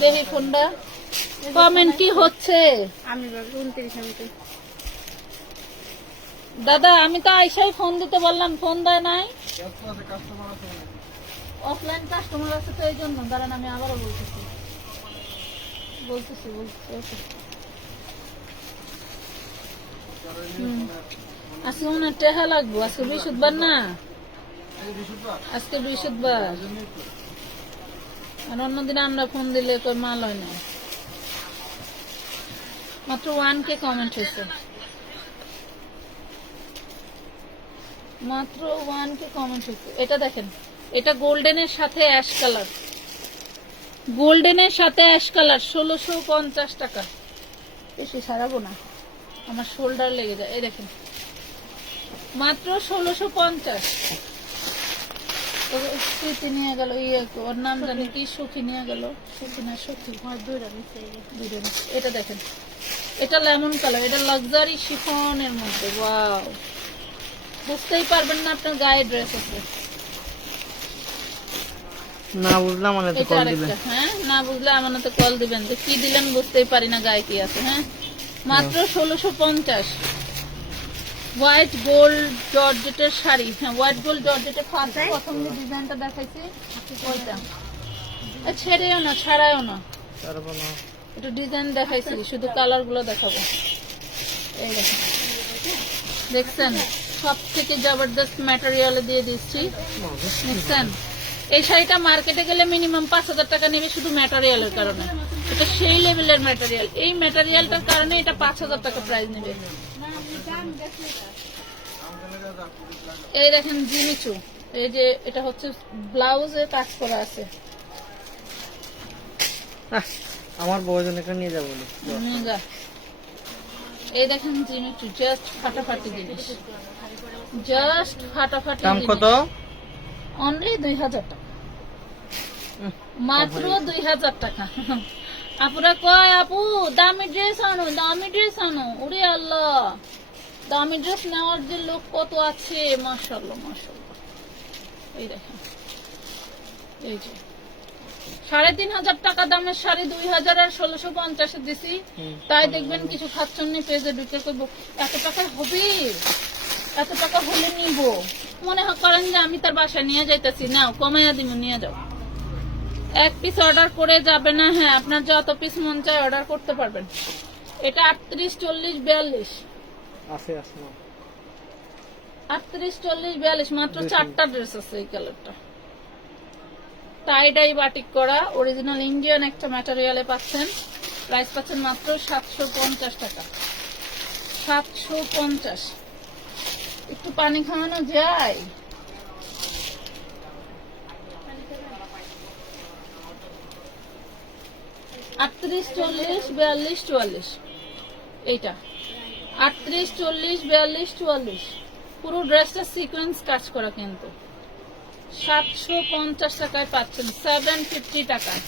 দেখি ফোনটা কমেন্ট কি হচ্ছে। আমি 29 আনতে দাদা আমি তো আইসাই ফোন দিতে বললাম, ফোন দেয় নাই। কাস্টমার আছে অনেক। অফলাইন কাস্টমার আছে তো এই জন্য। দাঁড়ান আমি আবারও বলতেছি বলতেছি বলতেছি। আজকে মনে হয় টেহা লাগবো, আজকে বৃহস্পতিবার না, এই বৃহস্পতিবার আজকে বৃহস্পতিবার। জন্যই তো। আর অন্যদিন আমরা ফোন দিলে কই মাল হয় না। মাত্র 1K কমেন্ট হয়েছে, মাত্র 1K কমেন্ট হয়েছে। এটা দেখেন, এটা গোল্ডেনের সাথে অ্যাশ কালার, গোল্ডেনের সাথে অ্যাশ কালার, 1650 টাকা। বেশি সারাবো না, আমার শোল্ডার লেগে যায়। এই দেখেন মাত্র 1650। স্মৃতি নিয়ে গেল, ওর নাম জানি কি, সুখী নিয়ে গেল, সুখী না সুখী, দুইটা নিচে। এটা দেখেন, এটা লেমন কালার, এটা লাক্সারি শিফনের মধ্যে। ওয়াও, বুঝতেই পারবেন না আপনার গায়ে ড্রেস আছে। না বুঝলাম মানে তো এটা কল আরেকটা, দিবেন। হ্যাঁ না বুঝলে আমাকে কল দিবেন, যে কি দিলেন বুঝতেই পারি না গায়ে কি আছে। হ্যাঁ, মাত্র 1650। হোয়াইট গোল্ড জর্জেটের শাড়ি, হ্যাঁ হোয়াইট গোল্ড জর্জেটের প্রথম যে ডিজাইনটা দেখাইছি ওইটা। ছেড়েও না, ছাড়ায়ও না, তারপর না একটু ডিজাইন দেখাইছি, শুধু কালার গুলো দেখাবো। এই দেখেন, দেখছেন সব থেকে জবরদস্ত ম্যাটেরিয়ালে দিয়ে দিচ্ছি, দেখছেন। এই শাড়িটা মার্কেটে গেলে মিনিমাম 5000 টাকা নেবে শুধু ম্যাটেরিয়ালের কারণে। এটা সেই লেভেলের ম্যাটেরিয়াল, এই ম্যাটেরিয়ালটার কারণে এটা 5000 টাকা প্রাইস নেবে। এই দেখেন জিমিচু, এই যে এটা হচ্ছে ব্লাউজে কাজ করা আছে। আমার বউজনকে নিয়ে যাবো না। মেগা। এই দেখেন জিমিচু, জাস্ট ফাটাফাটি জিনিস, জাস্ট ফাটাফাটি। দাম কত? অনলি 2000 টাকা, মাত্র 2000 টাকা। আপুরা কয় আপু দামি ড্রেস আনো, দামি ড্রেস আনো। ওরে আল্লাহ, দামি ড্রেস নেওয়ার যে লোক কত আছে, মাশাআল্লাহ মাশাআল্লাহ। এই দেখেন, এই যে 3500 টাকা দামের শাড়ি 2000 আর 1650 দিছি। তাই দেখবেন কিছু খাচ্ছন্নি পেজে ঢুকে করবো এত টাকা হবে, এত টাকা হলে নিব। মনে করেন যে আমি তার বাসায় নিয়ে যাইতেছি, নাও কমাইয়া দিব, নিয়ে যাও। এক পিস অর্ডার করে যাবে না, হ্যাঁ আপনার যত পিস মন চায় অর্ডার করতে পারবেন। এটা 38, 40, 42 আছে আছে না 38, 40, 42, মাত্র 4টা ড্রেস আছে এই কালারটা। টাইডাই বাটিক করা অরিজিনাল ইন্ডিয়ান একটা ম্যাটেরিয়ালে পাচ্ছেন। প্রাইস পাচ্ছেন মাত্র 750 টাকা, 750। একটু পানি খাওয়ানো যায়? আটত্রিশ, 40, 42, 44। এইটা 38, 40, 42, 44। পুরো ড্রেসটা সিকোয়েন্স কাজ করা, কিন্তু 750 টাকায় পাচ্ছেন, 750 টাকায়।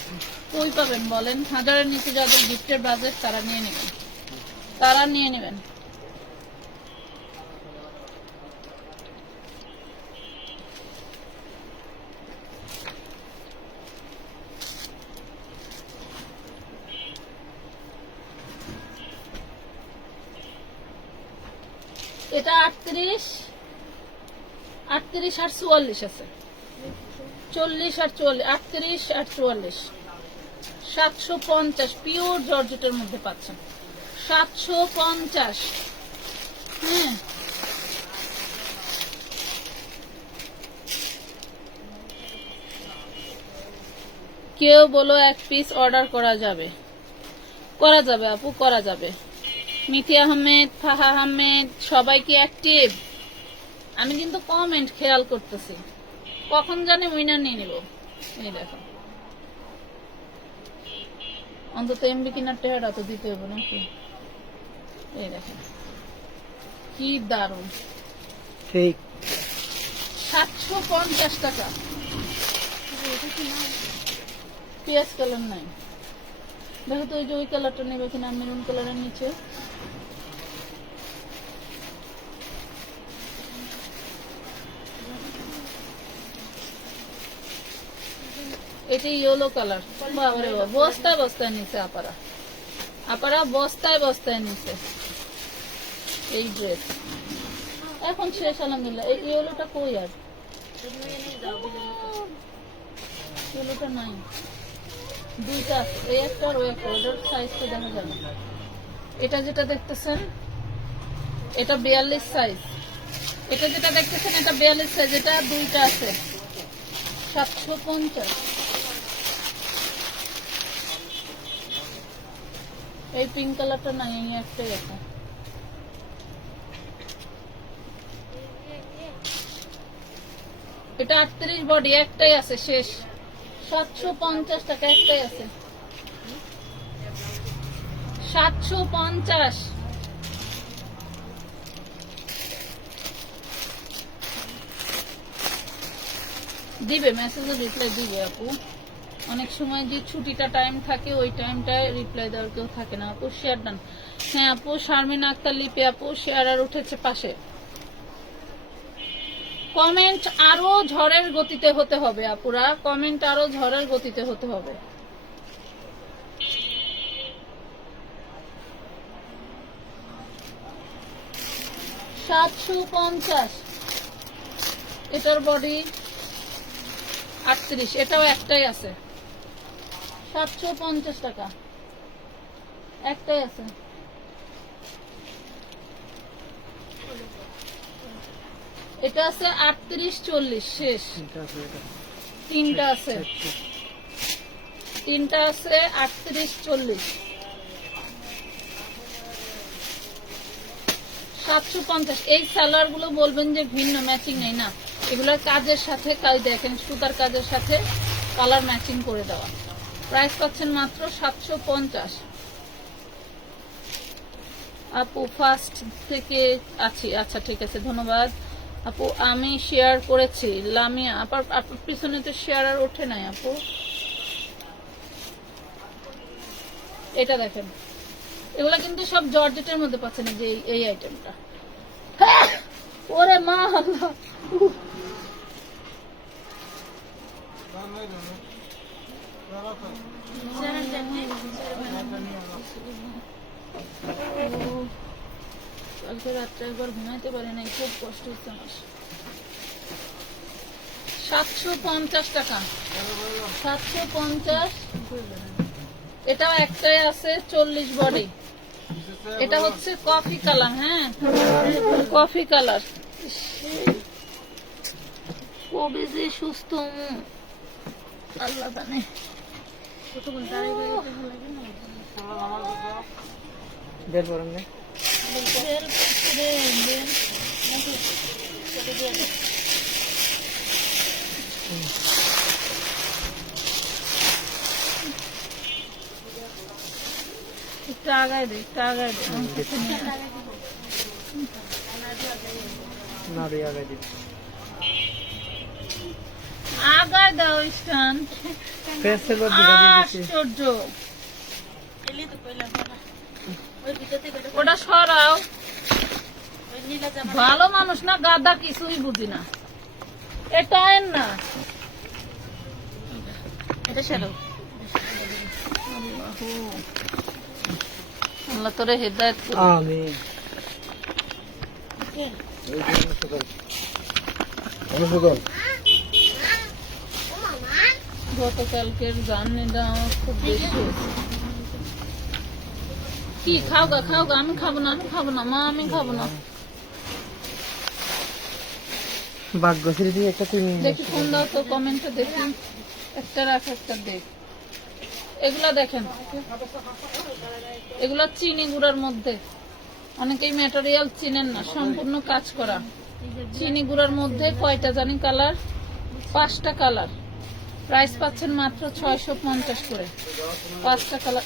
কই পাবেন বলেন? 1000-এর নিচে যাদের গিফটের বাজেট তারা নিয়ে নেবেন, তারা নিয়ে নেবেন। এটা 38, 38 আর 44 আছে, 40 আর 44, 38 আর 44, 750। পিওর জর্জেটের মধ্যে পাচ্ছেন 750। হ্যাঁ, কেউ বলো এক পিস অর্ডার করা যাবে? করা যাবে আপু, করা যাবে। মিঠি আহমেদ, ফাহা আহমেদ, সবাই কি অ্যাক্টিভ? আমি কিন্তু কমেন্ট খেয়াল করতেছি, কখন জানি উইনার নিয়ে নিব। এই দেখো, অন্তত এমবি কিনার টেহারা তো দিতে হবে নাকি। এই দেখেন কি দারুন, ঠিক 750 টাকা। পিয়াজ কালার নাই, দেখো তো ওই যে ওই কালারটা নেবে কিনা, মেরুন কালারের নিচে। এটা ইয়েলো কালার। বাবারে বাবা, বস্তায় বস্তায় নিচে আপারা, আপারা বস্তায় বস্তায় নিচে এই ড্রেস। এখন শেষ আলহামদুলিল্লাহ। এই ইয়েলোটা কই? আর ইয়েলোটা নাই, দুইটা আছে, এই একটা আর ওই একটা, ওটার সাইজটা দেখা যাবে। এটা যেটা দেখতেছেন এটা 42 সাইজ, এটা যেটা দেখতেছেন এটা 42 সাইজ, এটা দুইটা আছে 750। এই পিঙ্ক কালারটা নাই, এই একটাই আছে। এটা 38 বডি, একটাই আছে, শেষ। 750 টাকা, একটাই আছে। 750। দিবে, মেসেজে রিপ্লাই দিবে আপু। অনেক সময় যে ছুটিটা টাইম থাকে ওই টাইমটায় রিপ্লাই দেওয়ার কেউ থাকে না। আপু শেয়ার ডান। হ্যাঁ আপু, শারমিন আক্তার লিপি আপু শেয়ার আর উঠেছে পাশে। কমেন্ট আরো ঝড়ের গতিতে হতে হবে আপুরা, কমেন্ট আরো ঝড়ের গতিতে হতে হবে। $750। এটার বডি 38, এটাও একটাই আছে। 750 টাকা, একটাই আছে। এটা আছে 38-40, শেষ। তিনটা আছে, তিনটা আছে 38-40। 750। এই সালোয়ার গুলো বলবেন যে ভিন্ন, ম্যাচিং নেই না, এগুলোর কাজের সাথে কাজ দেখেন, সুতার কাজের সাথে কালার ম্যাচিং করে দেওয়া। প্রাইস পাচ্ছেন মাত্র 750। আপু ফার্স্ট থেকে আছি, আচ্ছা ঠিক আছে, ধন্যবাদ আপু। আমি শেয়ার করেছি লামিয়া আপার, আপনার পিছনে তো শেয়ার আর ওঠে নাই আপু। এটা দেখেন, এগুলা কিন্তু সব জর্জেটের মধ্যে পাচ্ছেন, যে এই আইটেমটা। ওরে মা আল্লাহ, কালকে রাত্রে একবার ঘুমাইতে পারি নাই, খুব কষ্ট হচ্ছে আমার। 750 টাকা, 750। এটাও একটাই আছে, 40 বডি। এটা হচ্ছে কফি কালার, হ্যাঁ কফি কালার। কবে যে সুস্থ আল্লাহ জানে। বের করেন না। একটু আগায় দে, একটু আগায় দে। না দিয়ে আগে দিন। আগায় দাও স্টান। ফেসের উপর দিকে দিয়েছি। আশ্চর্য। ওটা সরাও। ভালো মানুষ না, গাদা, কিছুই বুঝি না। এটা এন না, এটা সরাও। আল্লাহ তোরে হেদায়েত করুক। আমিন। গতকালকের জার্নিটা আমার খুব বেশি হয়েছে। কি খাও গা, খাও গা। আমি খাবো না, আমি খাবো না মা, আমি খাবো না। ভাগ্যশ্রী দিয়ে একটা চিনি দেখি ফোন দাও তো, কমেন্টে দেখি। একটা রাখ, একটা দেখ। এগুলা দেখেন, এগুলা চিনি গুঁড়ার মধ্যে। অনেকেই ম্যাটেরিয়াল চিনেন না, সম্পূর্ণ কাজ করা। চিনি গুঁড়ার মধ্যে কয়টা জানি কালার, 5টা কালার। প্রাইস পাচ্ছেন মাত্র 650 করে। 5টা কালার।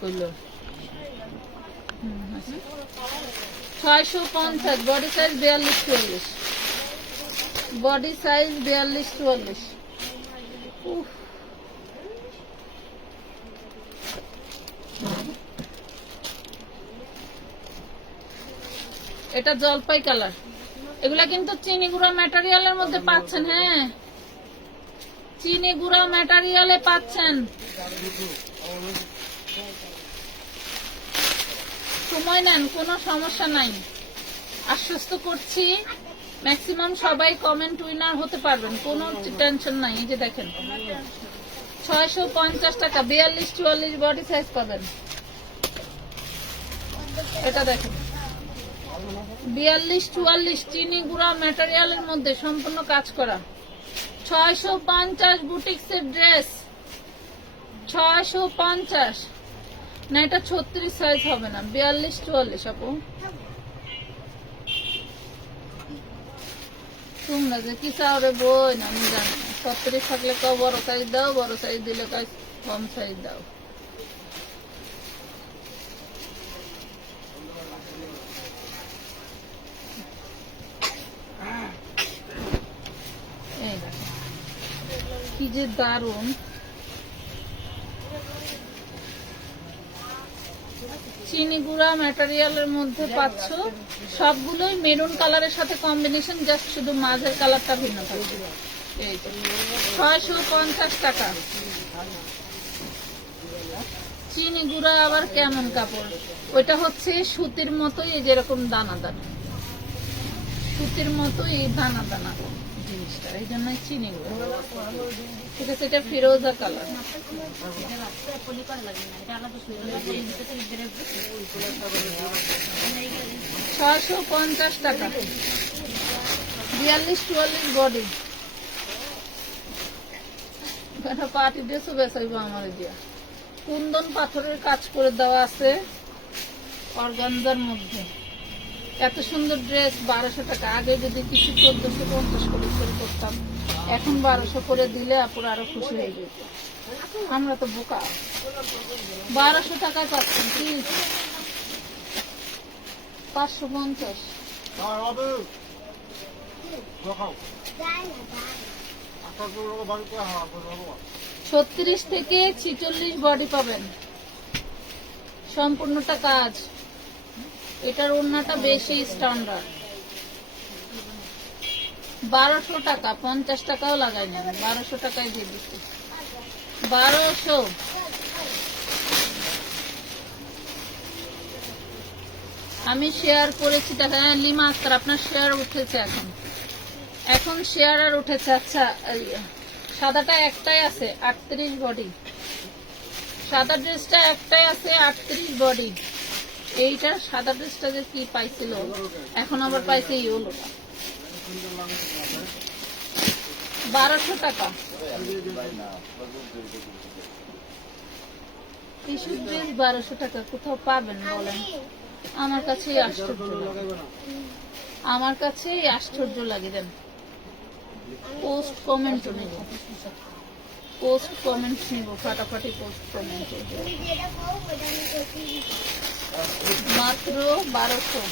কইল 650। Body size 42-44, body size 42-44। এটা জলপাই কালার। এগুলা কিন্তু চিনি গুঁড়া ম্যাটেরিয়ালের মধ্যে পাচ্ছেন, হ্যাঁ চিনি গুঁড়া ম্যাটেরিয়ালে পাচ্ছেন। সময় নেন, কোনো সমস্যা নাই, আশ্বস্ত করছি। ম্যাক্সিমাম সবাই কমেন্ট উইনার হতে পারবেন, কোনো টেনশন নাই। এই যে দেখেন 650 টাকা, 42-44 বডি সাইজ পাবেন। এটা দেখেন 42-44 চিনি গুঁড়া ম্যাটেরিয়ালের মধ্যে সম্পূর্ণ কাজ করা। 650 বুটিক্সের ড্রেস। 650 না, এটা 36 সাইজ হবে না, 42-44 আপু। তোমরা যে কি চাও রে বই না আমি জানি না। 36 থাকলে কেউ বড় সাইজ দাও, বড় সাইজ দিলে কাজ কম সাইজ দাও। এই দেখো, কি যে দারুন। চিনি গুঁড়া ম্যাটেরিয়ালের মধ্যে পাচ্ছ, সবগুলোই মেরুন কালারের সাথে কম্বিনেশন, জাস্ট শুধু মাঝের কালারটা ভিন্ন থাকবে। এই যে 650 টাকা। চিনি গুঁড়া আবার কেমন কাপড়? ওইটা হচ্ছে সুতির মতোই, এই যেরকম দানা দানা, সুতির মতোই এই দানা দানা জিনিসটা, এই জন্যই চিনি গুঁড়া। ঠিক আছে, এটা ফিরোজা কালার। 650 টাকা। 42-44 বডি। পার্টি ড্রেসও বেচাইবো আমার দিয়া। কুন্দন পাথরের কাজ করে দেওয়া আছে অর্গানজার মধ্যে। এত সুন্দর ড্রেস 1200 টাকা। আগে যদি কিছু 1450 করে সেল করতাম, এখন 1200 করে দিলে আপুর আরো খুশি হয়ে যেত। আমরা তো বোকা। 1200 টাকায় পাচ্ছেন কি? 550। 36 থেকে 46 বডি পাবেন, সম্পূর্ণটা কাজ। এটার ওড়নাটা বেশি স্ট্যান্ডার্ড। 1200 টাকা, 50 টাকাও লাগাই না, 1200 টাকায় দিয়ে দিচ্ছি। 1200। আমি শেয়ার করেছি, দেখা যায় লিমা আক্তার আপনার শেয়ার উঠেছে এখন, এখন শেয়ার আর উঠেছে। আচ্ছা, সাদাটা একটাই আছে 38 বডি, সাদা ড্রেসটা একটাই আছে 38 বডি। এইটা সাদা ড্রেসটা যে কি পাইছিল, এখন আবার পাইছে ইয়েলোটা। 1200 টাকা। টিস্যু ড্রেস 1200 টাকা কোথাও পাবেন বলেন? আমার কাছেই আশ্চর্য লাগে, আমার কাছেই আশ্চর্য লাগে। দেন পোস্ট কমেন্ট নেব, পোস্ট কমেন্ট নিব, ফাটাফাটি পোস্ট কমেন্ট। মাত্র 1200।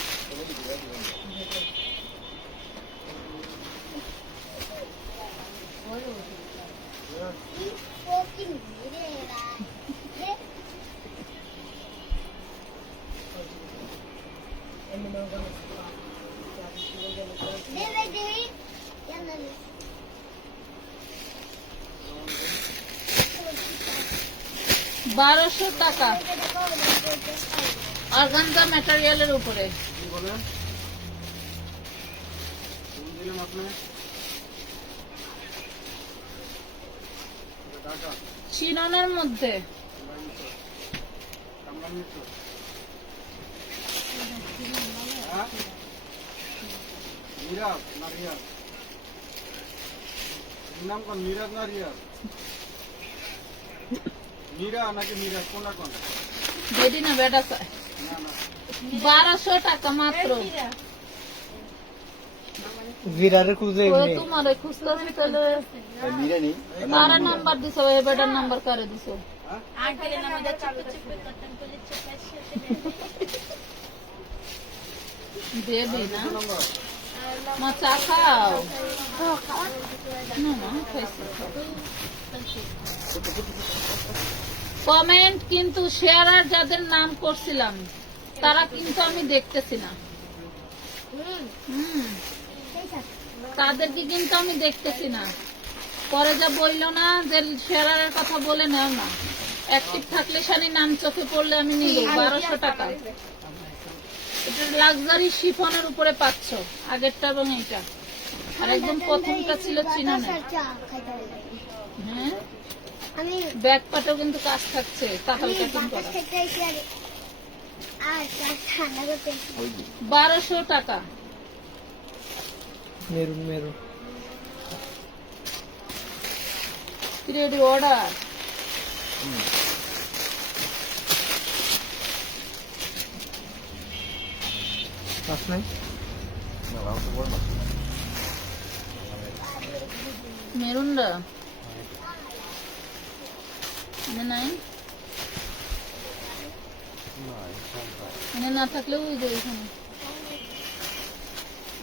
বারোশো টাকা অর্গানজা ম্যাটেরিয়ালের উপরে। চিননের মধ্যে বেডি না বেডা 1200 টাকা মাত্র। জিরারে খুঁজে তোমার খুঁজতেছি তাহলে কারা নাম্বার দিছো? এই বেডার নাম্বার কারে দিছো? দেবি না মা, চা খাও না? খাইছি। কমেন্ট কিন্তু শেয়ার আর যাদের নাম করছিলাম তারা কিন্তু আমি দেখতেছি না, তাদেরকে কিন্তু আমি দেখতেছি না। পরে যা বললো না যে শেয়ারের কথা বলে নেও না, অ্যাক্টিভ থাকলে শানি নাম চোখে পড়লে আমি নিব। 1200 টাকা। এটা লাক্সারি শিফনের উপরে পাচ্ছ, আগেরটা এবং এটা। আর একদম প্রথমটা ছিল চিননে। হ্যাঁ, ব্যাক পাটেও কিন্তু কাজ থাকছে, তাকাল কাটিং করা। 1200 টাকা। Maroon maroon ready order. Pass নাই মেরুনটা মানে নাই, মানে না থাকলেও ওই যে এখানে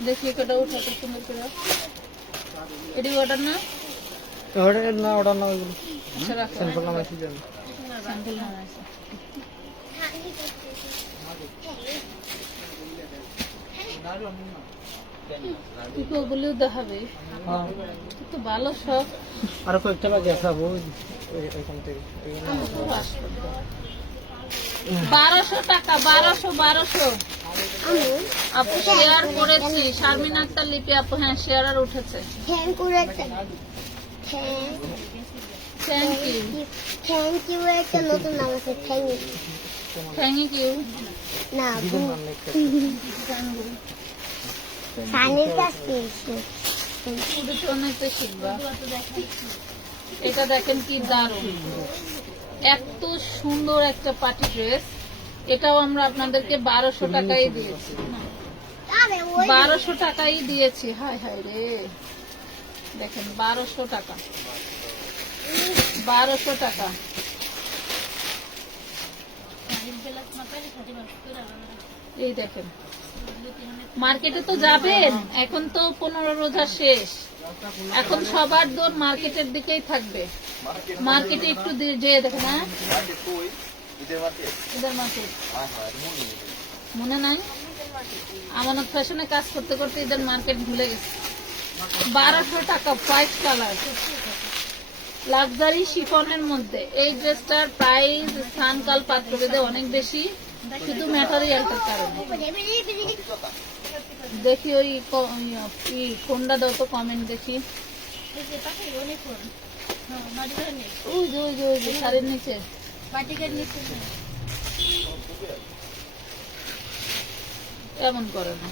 দেখি কটা উঠাতে সুন্দর করে। এটি অর্ডার না? ওটা না, ওটা না, ওইগুলো আচ্ছা রাখো, স্যাম্পল নাম আছে জানি। স্যাম্পল না আছে। তুই তো ওগুলিও দেখাবে, হ্যাঁ, তুই তো ভালো সব। আরো কয়েকটা বাকি আছে আপু, এখান থেকে। 1200 টাকা, 1200 আপু শেয়ার করেছি। শারমিন আক্তার লিপি আপু, হ্যাঁ শেয়ার আর উঠেছে। থ্যাংক ইউ একটা নতুন নাম আছে থ্যাংক ইউ। না দিদির নাম লিখতে। সানির কাছে অনেকটা শিখবা। এটা দেখেন কি দারুণ, এত সুন্দর একটা পার্টি ড্রেস। এটাও আমরা আপনাদেরকে 1200 টাকাই দিয়েছি, 1200 টাকাই দিয়েছি। হায় হায় রে, দেখেন 1200 টাকা, 1200 টাকা। এই দেখেন, মার্কেটে তো যাবেন, এখন তো 15 রোজা শেষ, এখন সবার দৌড় মার্কেটের দিকেই থাকবে। মার্কেটে একটু যেয়ে দেখেন। হ্যাঁ, ঈদের মার্কেট মনে নাই? আমানত ফ্যাশনে কাজ করতে করতে ঈদের মার্কেট ভুলে গেছে। 1200 টাকা, হোয়াইট কালার, লাক্সারি শিফনের মধ্যে। এই ড্রেসটার প্রাইস স্থানকাল পাত্রভেদে অনেক বেশি, শুধু ম্যাটেরিয়ালটার কারণে। দেখি ওই কোনটা দাও তো, কমেন্ট দেখি। ওই যে ওই যে ওই যে শাড়ির নিচে, এমন করে না।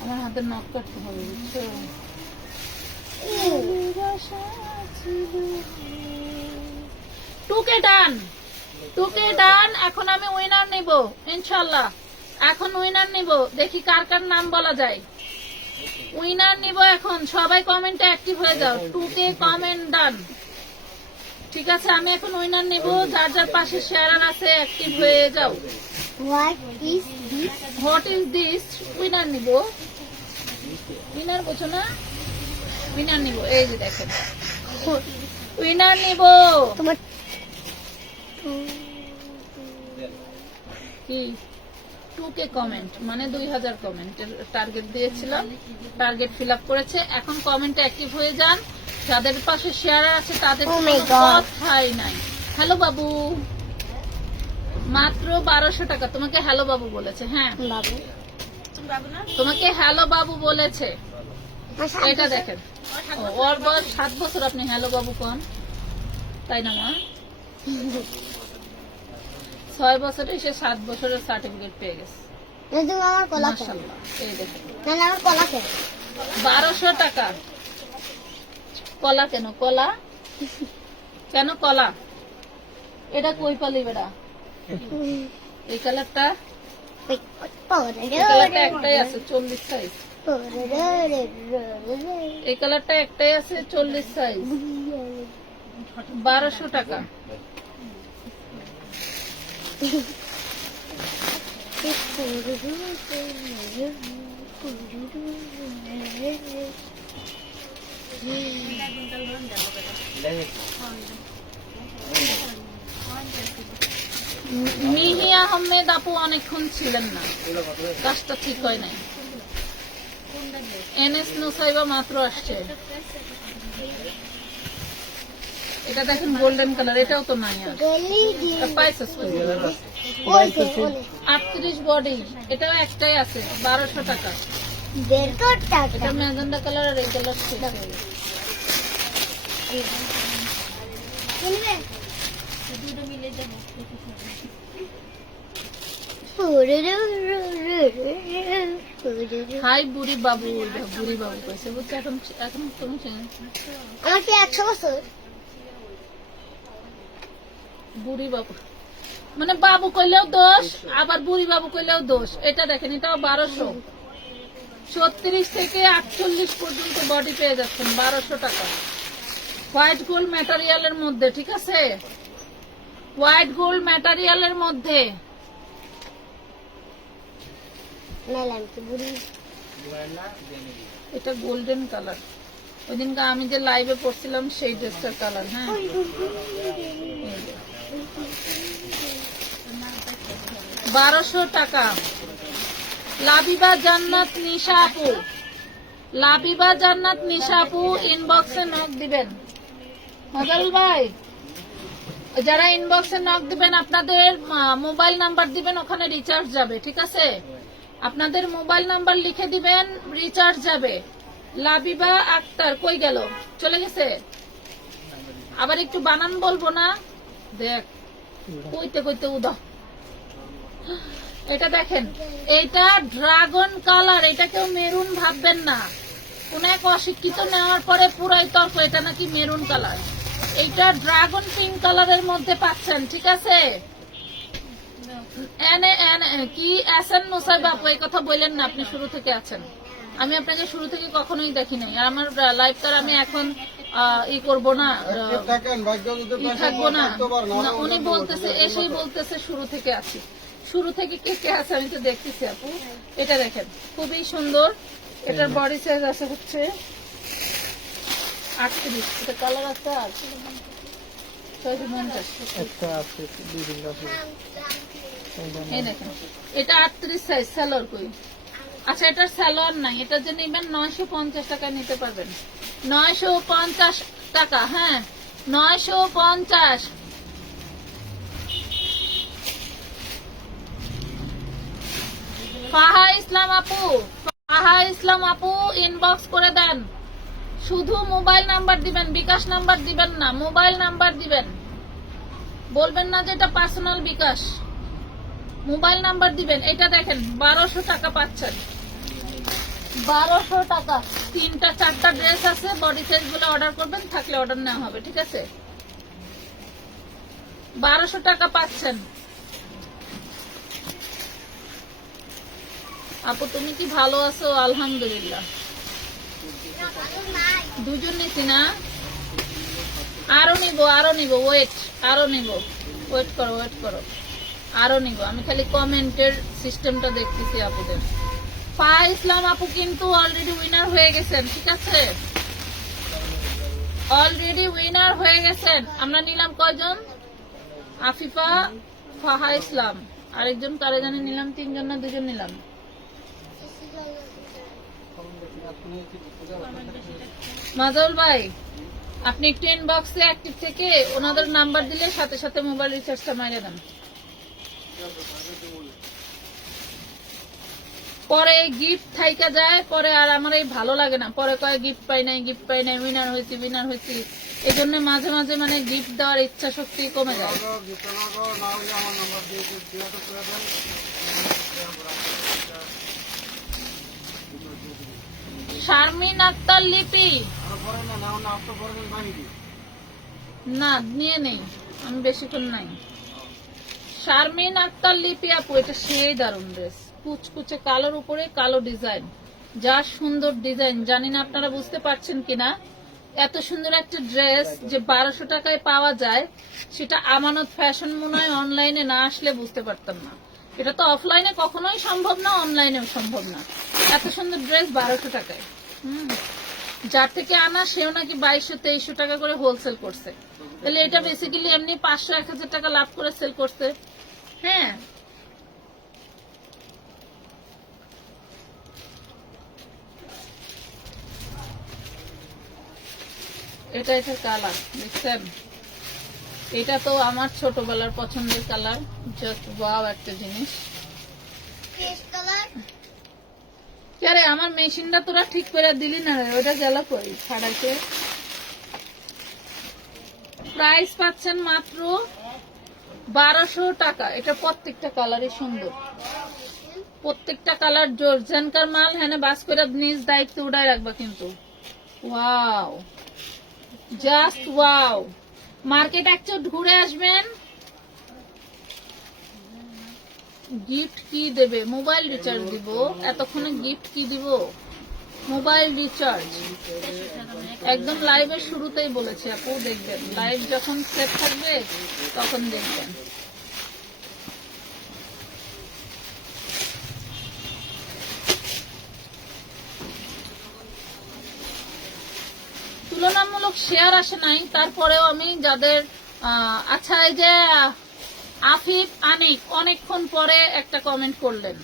আমার হাতে নখ কাটতে হবে, বুঝছো? টুকে ডান, টুকে ডান। এখন আমি উইনার নিব ইনশাল্লাহ, এখন উইনার নিব। দেখি কার কার নাম বলা যায়। উইনার নিব এখন, সবাই কমেন্টে অ্যাক্টিভ হয়ে যাও। টুকে কমেন্ট ডান, ঠিক আছে? আমি এখন উইনার নিব, যার যার পাশে শেয়ারার আছে অ্যাক্টিভ হয়ে যাও। What is this? উইনার নিব, উইনার বোঝো না? উইনার নিব, এই যে দেখেন উইনার নিব। তোমার কি 2K কমেন্ট মানে 2000 কমেন্টের টার্গেট দিয়েছিলাম, টার্গেট ফিল আপ করেছে। এখন কমেন্টে অ্যাক্টিভ হয়ে যান, যাদের পাশে শেয়ার আছে তাদের Oh কোনো my God. কথাই নাই। হ্যালো বাবু, মাত্র 1200 টাকা। তোমাকে হ্যালো বাবু বলেছে, হ্যাঁ বাবু তোমাকে হ্যালো বাবু বলেছে। আমার সাথে এটা দেখেন, ওর বয়স 7 বছর, আপনি হ্যালো বাবু কন, তাই না মা? 6 বছরে সে 7 বছরের সার্টিফিকেট পেয়ে গেছে। না, তুমি আমার কলা খেয়ে মাশাআল্লাহ। এই দেখেন না না, আমার কলা খেয়ে 1200 টাকা। কলা কেন? কলা কেন কলা? এটা কই পালি বেড়া? এই কালারটা, এই কালারটা একটাই আছে 40 সাইজ। এই কালারটা একটাই আছে 40 সাইজ, 1200 টাকা। মিহি আহমেদ আপু অনেকক্ষণ ছিলেন না, কাজটা ঠিক হয় নাই। এনএস নুসাইবা মাত্র আসছে। এটা দেখেন গোল্ডেন কালার, এটাও তো নাই আর। পাইছিস 38 বডি, এটাও একটাই আছে 1200 টাকা। এটা ম্যাজেন্ডা কালার আর এই কালার শেষ হয়ে গেছে। হাই বুড়ি বাবু, এটা বুড়ি বাবু কইছে বুঝছো। এখন এখন তুমি আমার কি 100 বছর? বুড়ি বাবু মানে বাবু কইলেও দোষ, আবার বুড়ি বাবু কইলেও দোষ। এটা দেখেন, এটাও 1236 থেকে 48 পর্যন্ত বডি পেয়ে যাচ্ছেন 1200 টাকা। হোয়াইট গোল্ড ম্যাটেরিয়ালের মধ্যে, ঠিক আছে, হোয়াইট গোল্ড ম্যাটেরিয়ালের মধ্যে। নাইলাম কি বুড়ি? এটা গোল্ডেন কালার, ওই দিনকে আমি যে লাইভে পড়ছিলাম সেই ড্রেসটার কালার। হ্যাঁ, 1200 টাকা। লাবিবা জান্নাত নিশা আপু, লাবিবা জান্নাত নিশা আপু ইনবক্সে নক দিবেন। মজারুল ভাই, যারা ইনবক্সে নক দিবেন আপনাদের মোবাইল নাম্বার দিবেন, ওখানে রিচার্জ যাবে, ঠিক আছে। আপনাদের মোবাইল নাম্বার লিখে দিবেন, রিচার্জ যাবে। লাবিবা আক্তার কই গেল, চলে গেছে। আবার একটু বানান বলবো না, দেখ কইতে কইতে উদা। এটা দেখেন, এটা ড্রাগন কালার, এটা কেউ মেরুন ভাববেন না। কোন এক অশিক্ষিত নেওয়ার পরে পুরাই তর্ক এটা নাকি মেরুন কালার। এইটা ড্রাগন পিঙ্ক কালারের মধ্যে পাচ্ছেন, ঠিক আছে। কি এসএন মুসাইব আপু, এই কথা বললেন না, আপনি শুরু থেকে আছেন। আমি আপনাকে শুরু থেকে কখনোই দেখি নাই। আর আমার লাইভটার আমি এখন ই করবো না, ই থাকবো না। উনি বলতেছে, এসেই বলতেছে শুরু থেকে আছি। শুরু থেকে কে কে আছে আমি তো দেখতেছি আপু। এটা দেখেন, খুবই সুন্দর। এটার বডি সাইজ আছে হচ্ছে 38। এটা কালার আছে আর 650। একটা আছে বিভিন্ন এই দেখেন, এটা 38 সাইজ। সালোয়ার কই? আচ্ছা, এটার সালোয়ার নাই। এটা যে নেবেন 950 টাকা নিতে পারবেন। 950 টাকা। হ্যাঁ, 950। ফাহা ইসলাম আপু, ফাহা ইসলাম আপু ইনবক্স করে দেন। শুধু মোবাইল নাম্বার দিবেন, বিকাশ নাম্বার দিবেন না, মোবাইল নাম্বার দিবেন। বলবেন না যে এটা পার্সোনাল বিকাশ, মোবাইল নাম্বার দিবেন। এটা দেখেন 1200 টাকা পাচ্ছেন, 1200 টাকা। 3টা 4টা ড্রেস আছে, বডি সাইজ গুলো অর্ডার করবেন, থাকলে অর্ডার নেওয়া হবে, ঠিক আছে। 1200 টাকা পাচ্ছেন। আপু তুমি কি ভালো আছো? আলহামদুলিল্লাহ। দুজন নিছি না, আরো নিব, আরো নিব, ওয়েট, আরো নিব, ওয়েট করো, ওয়েট করো, আরো নিব। আমি খালি কমেন্টের সিস্টেমটা দেখতেছি আপুদের। ফাহা ইসলাম আপু কিন্তু অলরেডি উইনার হয়ে গেছেন, ঠিক আছে, অলরেডি উইনার হয়ে গেছেন। আমরা নিলাম কয়জন? আফিফা, ফাহা ইসলাম, আরেকজন কারে জানি নিলাম, 3 জন না 2 জন নিলাম। মাজাউল ভাই, আপনি একটু ইনবক্সে অ্যাক্টিভ থেকে ওনাদের নাম্বার দিলে সাথে সাথে মোবাইল রিচার্জটা মাইরে দেন। পরে গিফট থাইকা যায়, পরে আর আমার এই ভালো লাগে না। পরে কয় গিফট পাই নাই, গিফট পাই নাই, উইনার হয়েছি, উইনার হয়েছি। এই জন্য মাঝে মাঝে মানে গিফট দেওয়ার ইচ্ছা শক্তি কমে যায়। শারমিন আক্তার লিপি, না নিয়ে নেই, আমি বেশিক্ষণ নাই। শারমিন আক্তার লিপি আপু, এটা সেই দারুণ ড্রেস, কুচকুচে কালোর উপরে কালো ডিজাইন, যা সুন্দর ডিজাইন। জানি না আপনারা বুঝতে পারছেন কিনা। এত সুন্দর একটা ড্রেস যে 1200 টাকায় পাওয়া যায়, সেটা আমানত ফ্যাশন মনে হয় অনলাইনে না আসলে বুঝতে পারতাম না। এটা তো অফলাইনে কখনোই সম্ভব না, অনলাইনেও সম্ভব না। এত সুন্দর ড্রেস 1200 টাকায়। যার থেকে আনা সেও নাকি 2200-2300 টাকা করে হোলসেল করছে। তাহলে এটা বেসিক্যালি এমনি 500-1000 টাকা লাভ করে সেল করছে। হ্যাঁ, এটা একটা কালার দেখছেন, এটা তো আমার ছোটবেলার পছন্দের কালার, জাস্ট ওয়াও একটা জিনিস। আরে আমার মেশিনটা তোরা ঠিক করে দিলি না, ওটা গেল কই ছাড়াইতে। প্রাইস পাচ্ছেন মাত্র 1200 টাকা। এটা প্রত্যেকটা কালারই সুন্দর, প্রত্যেকটা কালার জোরজানকার মাল। হ্যাঁ, বাস করে নিজ দায়িত্ব উড়ায় রাখবা কিন্তু। Wow, just wow. মার্কেট একটু ঘুরে আসবেন। গিফট কি দেবে? মোবাইল রিচার্জ দিব। এতক্ষণে গিফট কি দিব? Mobile recharge. একদম লাইভের শুরুতেই বলেছি আপু, দেখবেন লাইভ যখন সেট থাকবে তখন দেখবেন। তুলনামূলক শেয়ার আসে নাই, তারপরেও আমি যাদের আচ্ছা, এই যে আফিফ আনিক অনেকক্ষণ পরে একটা কমেন্ট করলেন,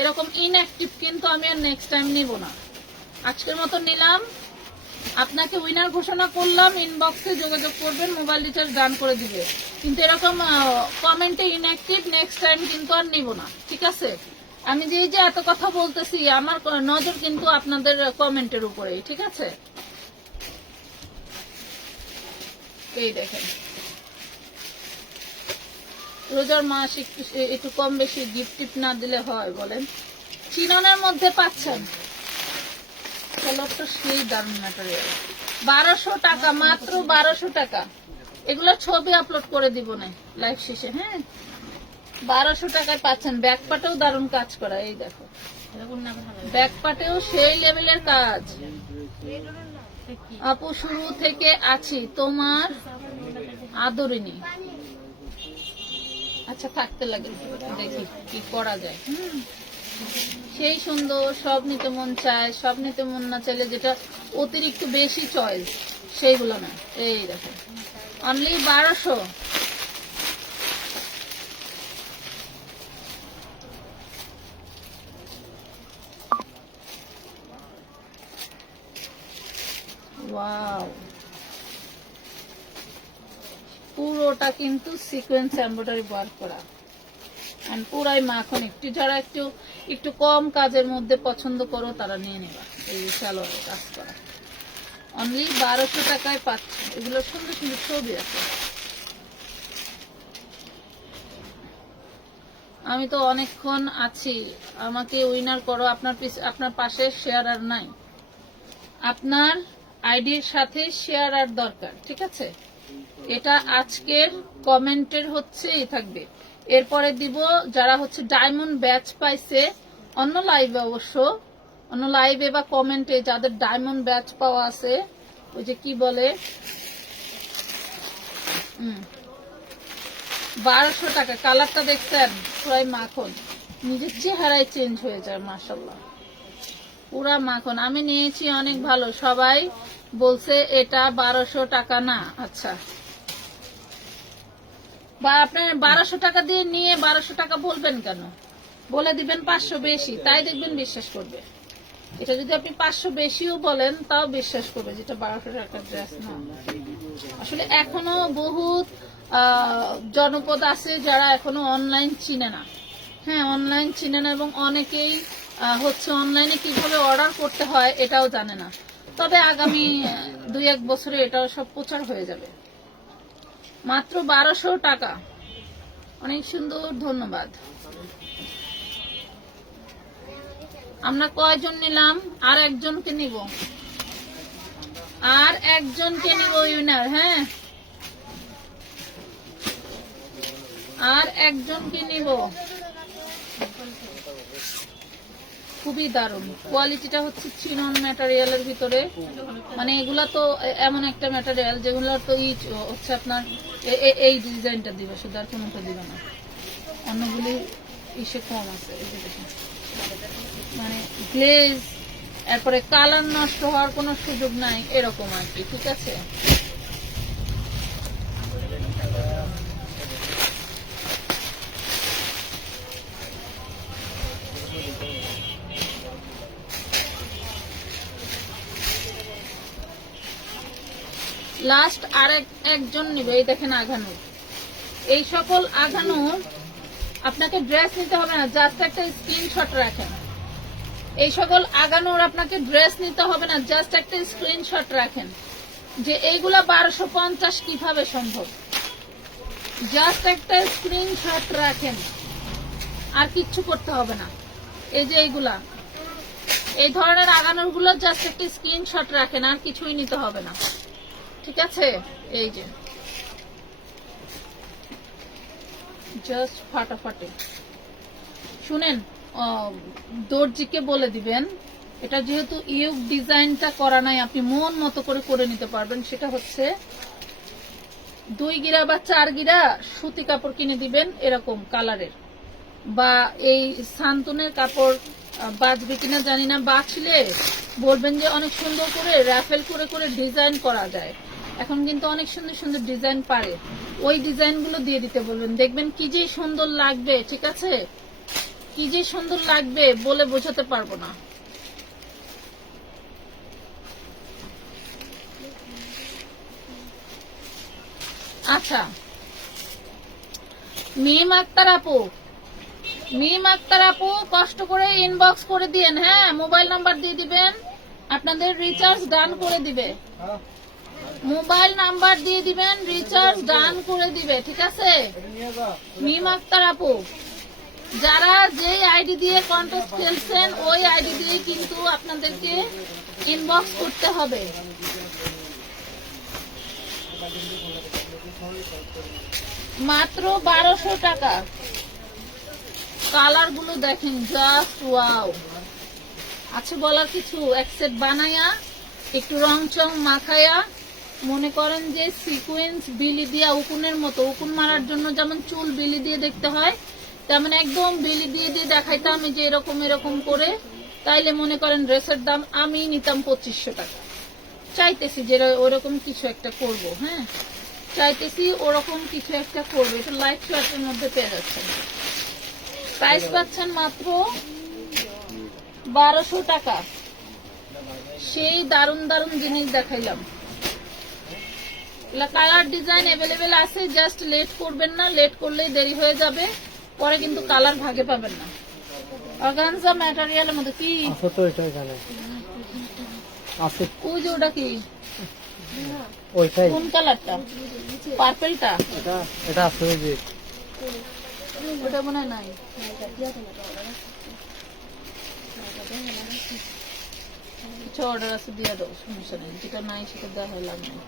এরকম ইনঅ্যাক্টিভ কিন্তু আমি আর নেক্সট টাইম নিব না। আজকের মতো নিলাম, আপনাকে উইনার ঘোষণা করলাম, ইনবক্সে যোগাযোগ করবেন, মোবাইল রিচার্জ ডান করে দিবে। কিন্তু এরকম কমেন্টে ইনঅ্যাক্টিভ নেক্সট টাইম কিন্তু আর নিব না, ঠিক আছে? আমি যে এত কথা বলতেছি, আমার নজর কিন্তু আপনাদের কমেন্টের উপরেই, ঠিক আছে? এই দেখেন, রোজার মাস একটু কম বেশি গিফট টিপ না দিলে হয় বলেন? চিননের মধ্যে পাচ্ছেন, কালারটা সেই দারুণ ম্যাটেরিয়াল। 1200 টাকা, মাত্র 1200 টাকা। এগুলো ছবি আপলোড করে দিব না লাইভ শেষে। হ্যাঁ, 1200 টাকায় পাচ্ছেন। ব্যাক পাটেও দারুণ কাজ করা, এই দেখো, ব্যাক পাটেও সেই লেভেলের কাজ। আপু শুরু থেকে আছি তোমার আদরিনী। আচ্ছা, থাকতে লাগে, দেখি কি করা যায়। সেই সুন্দর, সব নিতে মন চায়, সব নিতে মন না চাইলে যেটা অতিরিক্ত বেশি চয়েস সেইগুলো না। এই দেখো, অনলি 1200। ওয়াও, পুরোটা কিন্তু সিকোয়েন্স এমব্রয়ডারি ওয়ার্ক করা, পুরাই মাখন। একটু যারা একটু কম কাজের মধ্যে পছন্দ করো তারা নিয়ে নেবা। এই সালোয়ারের কাজ করা অনলি 1200 টাকায় পাচ্ছে। এগুলো সুন্দর সুন্দর ছবি আছে। আমি তো অনেকক্ষণ আছি, আমাকে উইনার করো। আপনার পাশে শেয়ার আর নাই, আপনার আইডির সাথে শেয়ার আর দরকার, ঠিক আছে? এটা আজকের কমেন্টের হচ্ছেই থাকবে। এরপরে দিব যারা হচ্ছে ডায়মন্ড ব্যাচ পাইছে অন্য লাইভে, অবশ্য অন্য লাইভে বা কমেন্টে যাদের ডায়মন্ড ব্যাচ পাওয়া আছে, ওই যে কি বলে 1200 টাকা। কালারটা দেখছেন, পুরাই মাখন, নিজের চেহারায় চেঞ্জ হয়ে যায়, মাশাআল্লাহ, পুরা মাখন। আমি নিয়েছি অনেক ভালো, সবাই বলছে এটা 1200 টাকা না। আচ্ছা, বা আপনার 1200 টাকা দিয়ে নিয়ে 1200 টাকা বলবেন কেন? বলে দিবেন 500 বেশি, তাই দেখবেন বিশ্বাস করবে। এটা যদি আপনি 500 বেশিও বলেন তাও বিশ্বাস করবে, যেটা 1200 টাকার ড্রেস না। আসলে এখনো বহুত জনপদ আছে যারা এখনো অনলাইন চিনে না। হ্যাঁ, অনলাইন চিনে না, এবং অনেকেই হচ্ছে অনলাইনে কিভাবে অর্ডার করতে হয় এটাও জানে না। তবে আগামী 2-1 বছরে এটাও সব প্রচার হয়ে যাবে। মাত্র 1200 টাকা, অনেক সুন্দর, ধন্যবাদ। আমরা কয়জন নিলাম? আর একজনকে নিব, আর একজনকে নিব উইনার। হ্যাঁ, আর একজনকে নিব। খুবই দারুণ কোয়ালিটিটা হচ্ছে চিনন ম্যাটেরিয়ালের ভিতরে। মানে এগুলা তো এমন একটা ম্যাটেরিয়াল যেগুলো তো হচ্ছে আপনার এই ডিজাইনটা দিবে শুধু, আর কোনোটা দিবে না। অন্যগুলি ইসে কম আছে, মানে গ্লেজ, এরপরে কালার নষ্ট হওয়ার কোনো সুযোগ নাই, এরকম আর কি, ঠিক আছে? লাস্ট আর একজন নিবে। এই দেখেন আঘানুর, এই সকল আঘানুর আপনাকে ড্রেস নিতে হবে না, জাস্ট একটা স্ক্রিনশট রাখেন। এই সকল আঘানুর আপনাকে ড্রেস নিতে হবে না, জাস্ট একটা স্ক্রিনশট রাখেন যে এইগুলা 1250 কিভাবে সম্ভব। জাস্ট একটা স্ক্রিনশট রাখেন, আর কিচ্ছু করতে হবে না। এই যে এইগুলা, এই ধরনের আগানোর গুলো জাস্ট একটা স্ক্রিনশট রাখেন, আর কিছুই নিতে হবে না, ঠিক আছে? এই যে জাস্ট ফাটাফাটি। শুনেন, দর্জিকে বলে দিবেন, এটা যেহেতু ইউক ডিজাইনটা করা নাই, আপনি মন মতো করে করে নিতে পারবেন। সেটা হচ্ছে 2 গিরা বা 4 গিরা সুতি কাপড় কিনে দিবেন এরকম কালারের, বা এই সান্তনের কাপড় বাঁচবে কিনা জানি না, বাঁচলে বলবেন যে অনেক সুন্দর করে র্যাফেল করে করে ডিজাইন করা যায়। এখন কিন্তু অনেক সুন্দর সুন্দর ডিজাইন পারে, ওই ডিজাইন গুলো দিয়ে দিতে বলবেন, দেখবেন কি যে সুন্দর লাগবে। ঠিক আছে, কি যে সুন্দর লাগবে বলে বোঝাতে পারবো না। আচ্ছা, মিম আক্তার আপু কষ্ট করে ইনবক্স করে দিয়েন, হ্যাঁ, মোবাইল নাম্বার দিয়ে দিবেন, আপনাদের রিচার্জ ডান করে দিবে। মোবাইল নাম্বার দিয়ে দিবেন, রিচার্জ ডান করে দিবে, ঠিক আছে? মিম আক্তার আপু, যারা যে আইডি দিয়ে কন্টেস্ট খেলছেন ওই আইডি দিয়ে কিন্তু আপনাদেরকে ইনবক্স করতে হবে। মাত্র 1200 টাকা। কালার গুলো দেখেন, জাস্ট ওয়াও। আছে বলার কিছু? এক সেট বানায়া একটু রং চং মাখায়া, মনে করেন যে সিকোয়েন্স বিলি দিয়া উকুনের মতো, উকুন মারার জন্য যেমন চুল বিলি দিয়ে দেখতে হয়, তেমন একদম বিলি দিয়ে দিয়ে দেখাইতাম যে এরকম এরকম করে, তাইলে মনে করেন ড্রেসের দাম আমি নিতাম 2500 টাকা। চাইতেছি যে ওরকম কিছু একটা করব, হ্যাঁ, চাইতেছি ওরকম কিছু একটা করবো। এটা লাইট শার্টের মধ্যে পেয়ে যাচ্ছেন, প্রাইস পাচ্ছেন মাত্র 1200 টাকা। সেই দারুন দারুন জিনিস দেখাইলাম। কালার ডিজাইন অ্যাভেলেবেল আছে, জাস্ট লেট করবেন না, লেট করলেই দেরি হয়ে যাবে, পরে কিন্তু কালার ভাগে পাবেন না। অর্গানজা ম্যাটেরিয়ালের মধ্যে কি আছে তো, এটাই জানে আছে। ওই যে ওটা কি, ওইটাই, কোন কালারটা? পার্পেলটা? এটা আছে ওই যে, ওটা মনে হয় নাই। কিছু অর্ডার আছে দিয়ে দাও, সমস্যা নেই, যেটা নাই সেটা দেওয়া হয় লাভ নেই।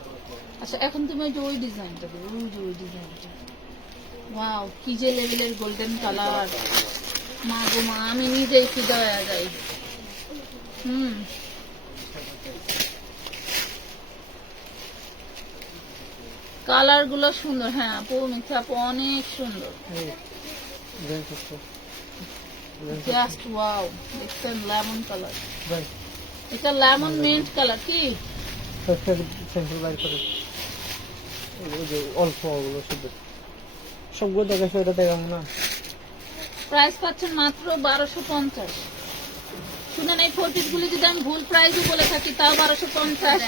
আচ্ছা, এখন তুমি ওই ডিজাইনটা দেবো, ওই যে ওই ডিজাইনটা। ওয়াও, কি যে লেভেলের গোল্ডেন কালার, মা গো মা, আমি নিজেই ফিদা হয়ে যাই। কালার গুলো সুন্দর, হ্যাঁ আপু, মিথ্যা আপু, অনেক সুন্দর, জাস্ট ওয়াও। দেখছেন লেমন কালার, এটা লেমন মিন্ট কালার। কি স্যাম্পল বাইর করে, ওই যে অল্প ওগুলো শুধু, সবগুলো দেখাচ্ছে, ওটা দেখাবো না। প্রাইস পাচ্ছেন মাত্র 1250। শুনেন, এই 4 পিস গুলি যদি আমি ভুল প্রাইসও বলে থাকি তাও 1250,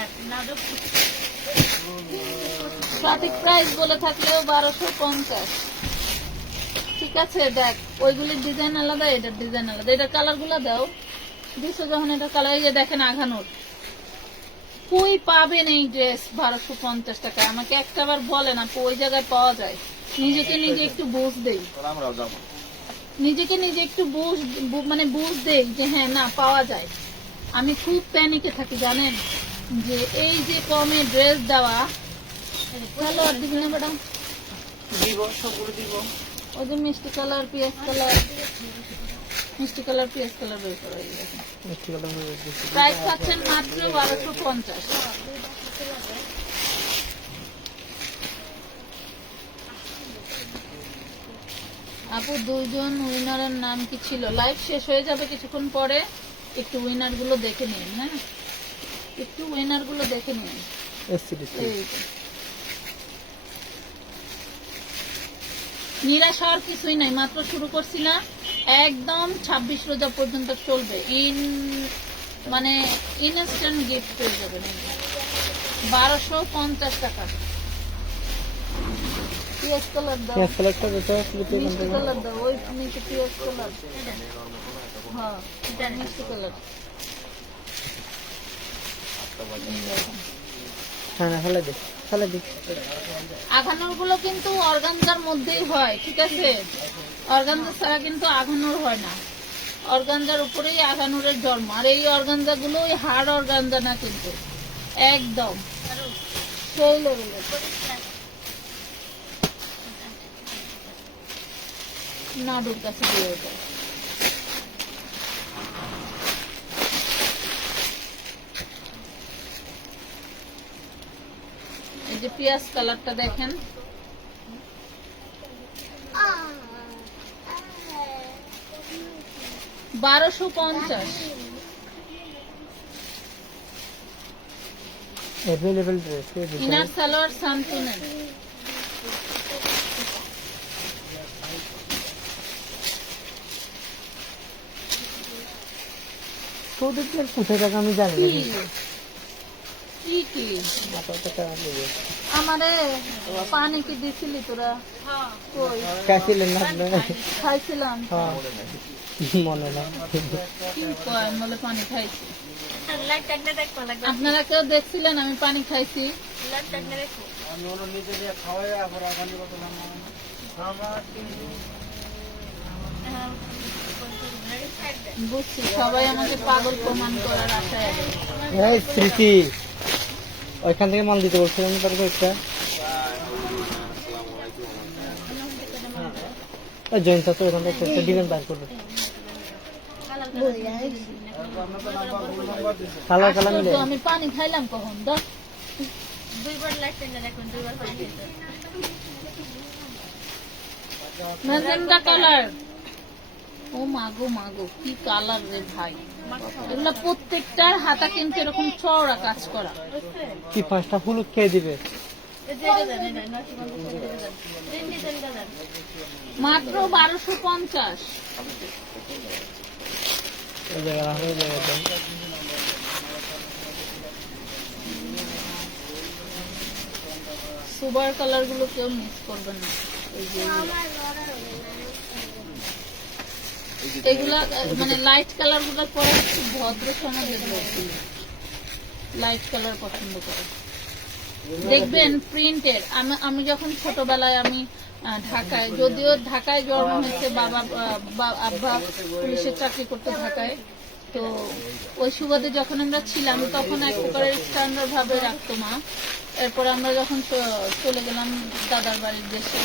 সঠিক প্রাইস বলে থাকলেও 1250। ঠিক আছে, দেখ ওইগুলির ডিজাইন আলাদা, এটার ডিজাইন আলাদা। এটার কালার গুলা দাও, দিছো যখন এটা কালার, এই যে দেখেন আঘানোর। কই পাবেন এই ড্রেস 1250 টাকা? আমাকে একটাবার বলেন আপু, ওই জায়গায় পাওয়া যায়? নিজেকে নিজে একটু বুঝ দেই, নিজেকে নিজে একটু মানে বুঝ দেই যে হ্যাঁ না পাওয়া যায়। আমি খুব প্যানিকে থাকি জানেন, যে এই যে কমে ড্রেস দেওয়া। ভালো আর দিবি না ম্যাডাম? দিব, সবগুলো দিব। ওই যে মিষ্টি কালার, পিঁয়াজ কালার, মিষ্টি কালার, পিঁয়াজ কালার বের করা। মিষ্টি কালার হয়ে গেছে। প্রাইস পাচ্ছেন মাত্র 1250। আপু, 2জন উইনারের নাম কি ছিল? লাইভ শেষ হয়ে যাবে কিছুক্ষণ পরে, একটু উইনার গুলো দেখে নিন, হ্যাঁ, একটু উইনার গুলো দেখে নিন। নিরাশ হওয়ার কিছুই নাই, মাত্র শুরু করছি না, একদম 26 রোজা পর্যন্ত চলবে। মানে ইনস্ট্যান্ট গিফট পেয়ে যাবেন 1250 টাকা। পিঁয়াজ কালার দাও, পিঁয়াজ কালারটা যেটা মিষ্টি কালার দাও, ওই নিচে পিঁয়াজ কালার, হ্যাঁ মিষ্টি কালার। হ্যাঁ, ফেলে দে। তাহলে দিক আঘানোর গুলো কিন্তু অর্গানজার মধ্যেই হয়, ঠিক আছে? অর্গানজা ছাড়া কিন্তু আঘানোর হয় না, অর্গানজার উপরেই আঘানোরের জন্ম। আর এই অর্গানজা গুলো ওই হার্ড অর্গানজা না, কিন্তু একদম সেই লেভেলের। নাড়ুর কাছে দিয়ে যায়। এই যে পেঁয়াজ কালারটা দেখেন, 1250। অ্যাভেলেবল ড্রেস ইনার সালোয়ার সান্তুনের। তোদের কোথায় টাকা আমি জানি কি না। কি মাথার টাকা নেবে। আমারে পানি কি দিছিলি তোরা? কই খাইছিলেন না আপনি? খাইছিলাম। হ্যাঁ মনে না। কি কয় বলে পানি খাইছি? লাইট টাইটে দেখো লাগবে, আপনারা কেউ দেখছিলেন আমি পানি খাইছি? লাইট টাইটে দেখো। বুঝছি, সবাই আমাকে পাগল প্রমাণ করার আশায় আছে। এই স্মৃতি ওইখান থেকে মাল দিতে বলছিলাম তার কয়েকটা জয়েন্ট আছে, ওখান থেকে একটা ডিজাইন বার করবে। কালার কালার মিলে তো আমি পানি খাইলাম কখন? দশ দুইবার লাইট টাইটে দেখুন, দুইবার পানি খেতে। Magenta colour. ও মাগো মাগো, কি কালার রে ভাই! এগুলো প্রত্যেকটার হাতা কিন্তু এরকম চওড়া কাজ করা। কি 5টা হলুদ খেয়ে দিবে। মাত্র 1250। এই জায়গা হয়ে যাবে। সুপার কালার গুলো কেউ মিস করবেন না। এই যে এগুলা মানে লাইট কালার গুলো পরে খুব ভদ্র সমাজের লোক লাইট কালার পছন্দ করে। দেখবেন প্রিন্টের। আমি যখন ছোটবেলায় আমি ঢাকায়, যদিও ঢাকায় জন্ম হয়েছে, বাবা আব্বা পুলিশের চাকরি করতে ঢাকায়, তো ওই সুবাদে যখন আমরা ছিলাম তখন এক প্রকারের স্ট্যান্ডার্ড ভাবে রাখতো মা। এরপর আমরা যখন চলে গেলাম দাদার বাড়ির দেশে,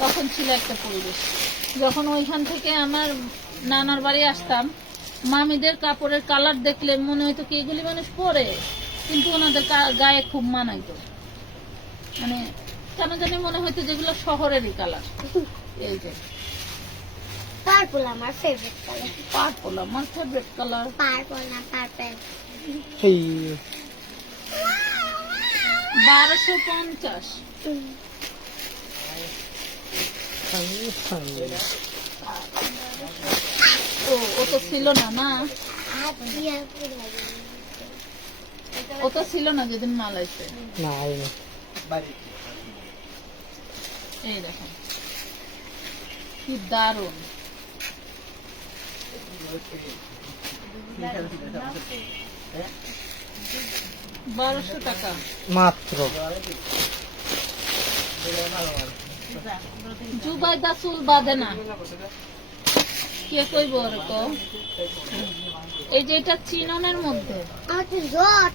তখন ছিল একটা পরিবেশ। যখন ওইখান থেকে আমার নানার বাড়ি আসতাম, মামিদের কাপড়ের কালার দেখলে মনে হইতো কি এগুলি মানুষ পরে, কিন্তু ওনাদের গায়ে খুব মানাইতো। মানে কেন জানি মনে হইতো যেগুলো শহরেরই কালার। এই যে পার্পল আমার ফেভারিট কালার। পার্পল আমার ফেভারিট কালার। পার্পল না পার্পল। সেই 1250। ও তো ছিল না, না ও তো ছিল না যেদিন মাল আইছে। না আইনি। এই দেখেন কি দারুন। 1200 টাকা মাত্র। জুবাইদা চুল বাঁধে না, কে কইব ওরকম? এই যে এটা চিননের মধ্যে আমার তো জট।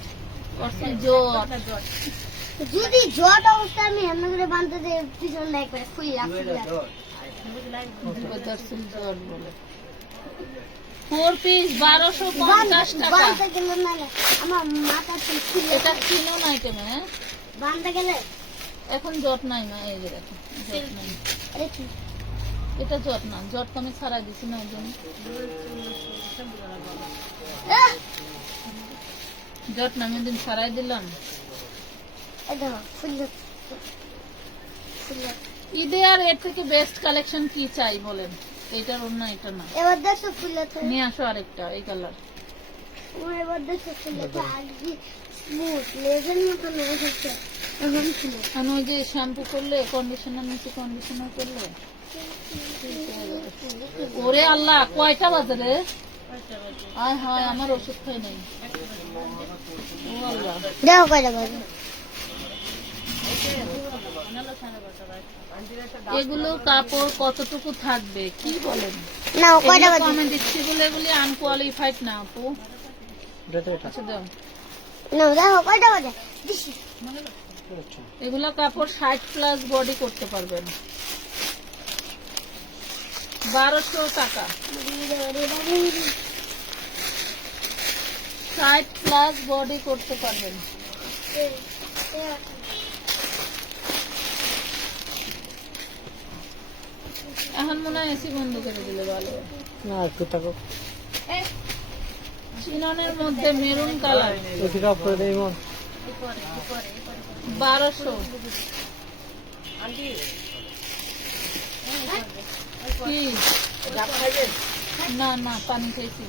করছে জট। যদি জট অবস্থা আমি এমন করে বাঁধতে যে পিছনে একবারে ফুলিয়া জুবাইদার চুল জট বলে। 4 পিস 1250 টাকা। বাঁধতে গেলে না আমার মাথা চুল ফুলে এটা চিনন আইটেম। হ্যাঁ বাঁধতে গেলে এখন জট নাই মা, এই যে দেখেন জট নাই। আরে কি এটা জট না, জট তো আমি ছাড়াই দিছি না, ওই জন্য জট না আমি দিন ছাড়াই দিলাম। এই দেখো ফুলে ফুলে। ঈদে আর এর থেকে বেস্ট কালেকশন কি চাই বলেন? এইটার অন্য এটা না, এবার দেখো ফুলে নিয়ে আসো আরেকটা এই কালার। এবার দেখো ফুলে আগে স্মুথ লেজের মতো লেগে থাকছে এখন ফুলে। আর ওই যে শ্যাম্পু করলে, কন্ডিশনার নিচে কন্ডিশনার করলে। ওরে আল্লাহ, কয়টা বাজে রে? আয় হায়, আমার ওষুধ খাই নাই। ও আল্লাহ, দেখো কয়টা বাজে। এগুলো কাপড় কতটুকু থাকবে কি বলেন? না কয়টা বাজে? কমেন্ট দিচ্ছি বলে এগুলি আনকোয়ালিফাইড না আপু। এটা তো এটা আচ্ছা দাও। না দেখো কয়টা বাজে? দিছি। আচ্ছা এগুলা কাপড় 60+ বডি করতে পারবেন। 1200 টাকা। 60+ বডি করতে পারবেন। এখন মনে হয় এসি বন্ধ করে দিলে ভালো হয়। না একটু থাকো চিননের মধ্যে মেরুন কালার একটু কাপ করে দেই মন 1200। কি না না পানি খাইছি,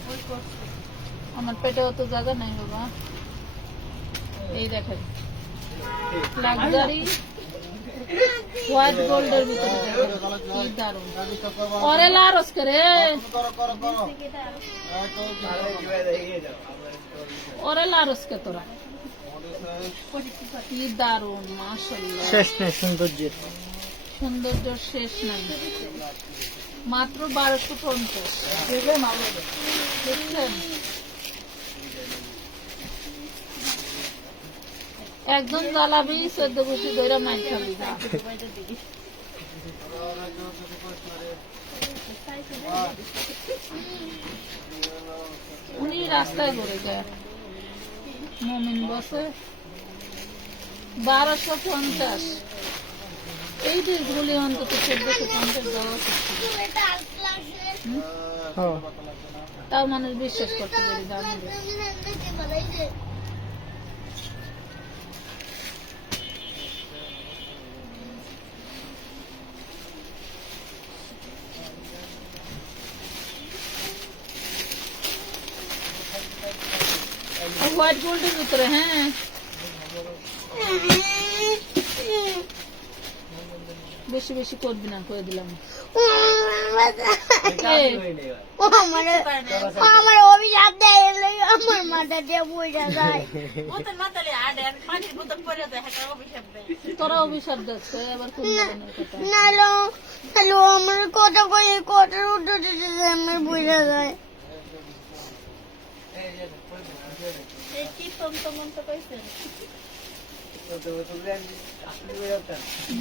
আমার পেটে অত জায়গা নাই বাবা। এই দেখেন লাক্সারি হোয়াইট গোল্ডের ভিতরে দেখেন, কি দারুণ। ওরে লারস করে ওরে লারস কে তোরা, কি দারুণ মাশাআল্লাহ। শেষ নেই সৌন্দর্যের। সৌন্দর্য শেষ নাই, মাত্র 1250। দেখছেন একজন জ্বালাবি 14 বছর ধরে মাইর খাবি না। উনি রাস্তায় ঘুরে যায়, মমিন বসে 1250। এই ড্রেসগুলি অন্তত 1450 দেওয়া উচিত ছিল। হ্যাঁ তাও মানুষ বিশ্বাস করতে পারি দাম দিয়ে। হোয়াইট গোল্ডের ভিতরে, হ্যাঁ বেশি বেশি করবি না, করে দিলাম। আমার অভিশাপ দেয়, আমার মাথা দিয়ে বইটা যায়। তোরা অভিশাপ দেখছে এবার কোন ধরনের কথা? নালো হ্যালো আমার কথা কই কথার উত্তর দিতে যায়, আমার বইটা যায়।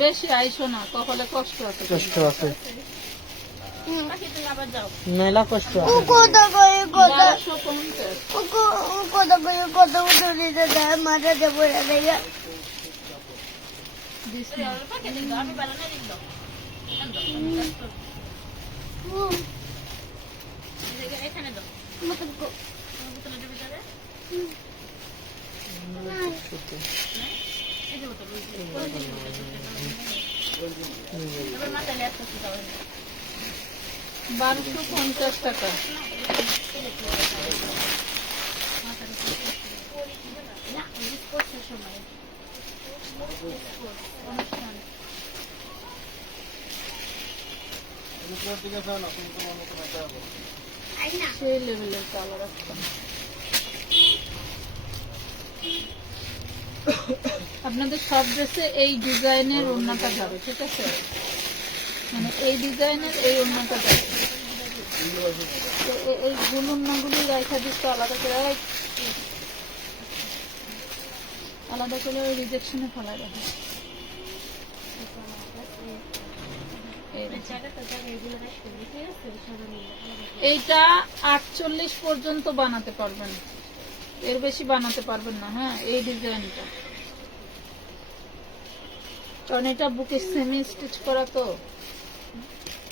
বেশি আইসো না, কপালে কষ্ট আছে। কষ্ট আছে মেলা কষ্ট ও আছে। কথা কই কথা 1250। ও কথা কই কথা উত্তর দিতে যায়, মাথা দিয়ে বইটা যায়। দিস না। বারোশো 50 টাকা। সেই লেভেলের কালার একটা। আপনাদের সব ড্রেসে এই ডিজাইনের ওড়নাটা যাবে, ঠিক আছে? মানে এই ডিজাইনের এই ওড়নাটা যাবে। তো এই গুল ওড়নাগুলি রাখা দিচ্ছে আলাদা করে, আলাদা করে ওই রিজেকশনে ফেলা রাখে। এইটা 48 পর্যন্ত বানাতে পারবেন, এর বেশি বানাতে পারবেন না। হ্যাঁ এই ডিজাইনটা, কারণ এটা বুকে সেমি স্টিচ করা, তো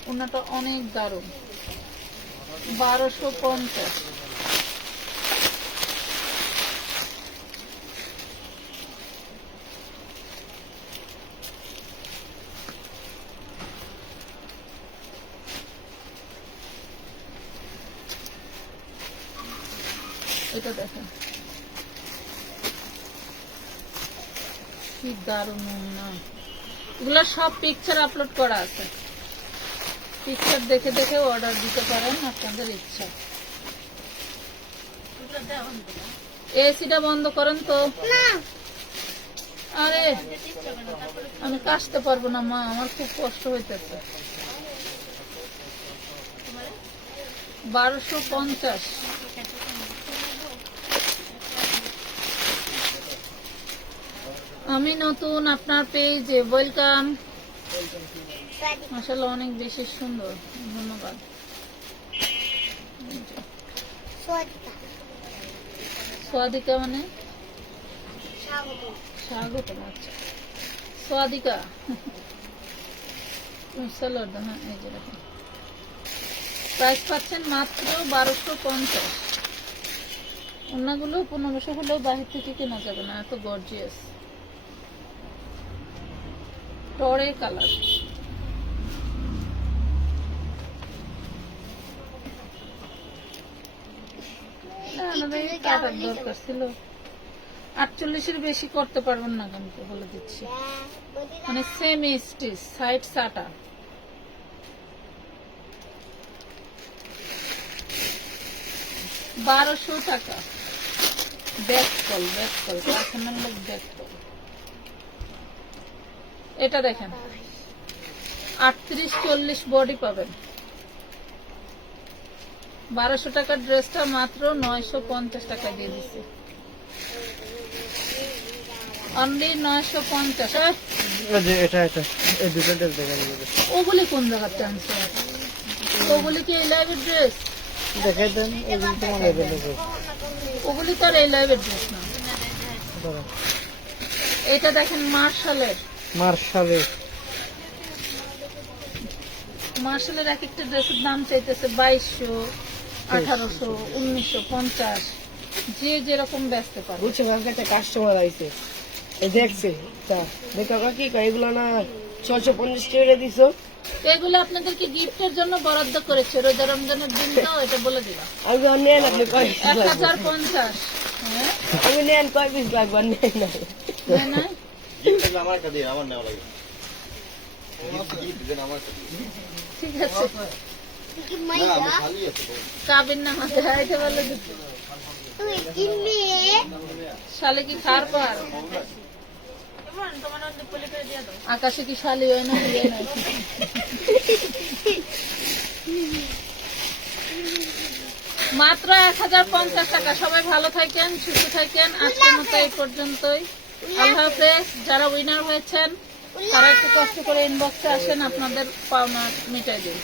ওনাটা অনেক দারুণ। 1250। এটা দেখেন কি দারুণ না। এগুলো সব পিকচার আপলোড করা আছে, পিকচার দেখে দেখে অর্ডার দিতে পারেন, আপনাদের ইচ্ছা। এসিটা বন্ধ করেন তো। না আরে আমি কাশতে পারবো না মা, আমার খুব কষ্ট হইতেছে। 1250। আমি নতুন আপনার পেজে, ওয়েলকাম। মাশাআল্লাহ অনেক বেশি সুন্দর, ধন্যবাদ। সোয়াদিকা মানে স্বাগত। আচ্ছা সোয়াদিকা স্যালাড, হ্যাঁ এই যে দেখেন প্রাইস পাচ্ছেন মাত্র 1250। অন্যগুলো 1500 হলেও বাহির থেকে কেনা যাবে না, এত গর্জিয়াস টরে কালার। কাটার দরকার ছিল, 48-এর বেশি করতে পারবেন না কিন্তু বলে দিচ্ছি, মানে সেমি স্টিচ সাইড সাটা। টাকা ব্যাককল, কারখানার লোক ব্যাককল। এটা দেখেন 38-40 বডি পাবেন। 1200 টাকার ড্রেসটা মাত্র 950 টাকা দিয়ে দিচ্ছে, অনলি 950। এটা এই দুটো ড্রেস দেখা যাবে। ওগুলি কোন জায়গার আনছে? ওগুলি কি এই লাইভের ড্রেস? দেখাই দেন, এগুলো তোমার এভেলেবল। ওগুলি তো আর এই লাইভের ড্রেস না। এটা দেখেন মার্শালের এক একটা ড্রেসের দাম চাইতেছে 2200, 1800, 1950, যে যেরকম বেচতে পারে। বুঝছো, কালকে একটা কাস্টমার আইছে, এই দেখছে তা দেখো কি কয়, এগুলো না 650 টাকা দিছো। এগুলো আপনাদেরকে গিফটের জন্য বরাদ্দ করেছে, রোজা রমজানের দিন তো, এটা বলে দিলাম। আমি নেন, আপনি কয় 1050। হ্যাঁ আমি নেন, কয় পিস লাগবে নেন না। না ঠিক আছে, কাবির নামাজে হাইতে বলে দিচ্ছি। শালে কি খার পার, আকাশে কি শালি হয় না? মাত্র 1050 টাকা। সবাই ভালো থাকেন, সুস্থ থাকেন। আজকের মতো এই পর্যন্তই। আল্লাহ হাফেজ। যারা উইনার হয়েছেন তারা একটু কষ্ট করে ইনবক্সে আসেন, আপনাদের পাওনা মিটাই দিন।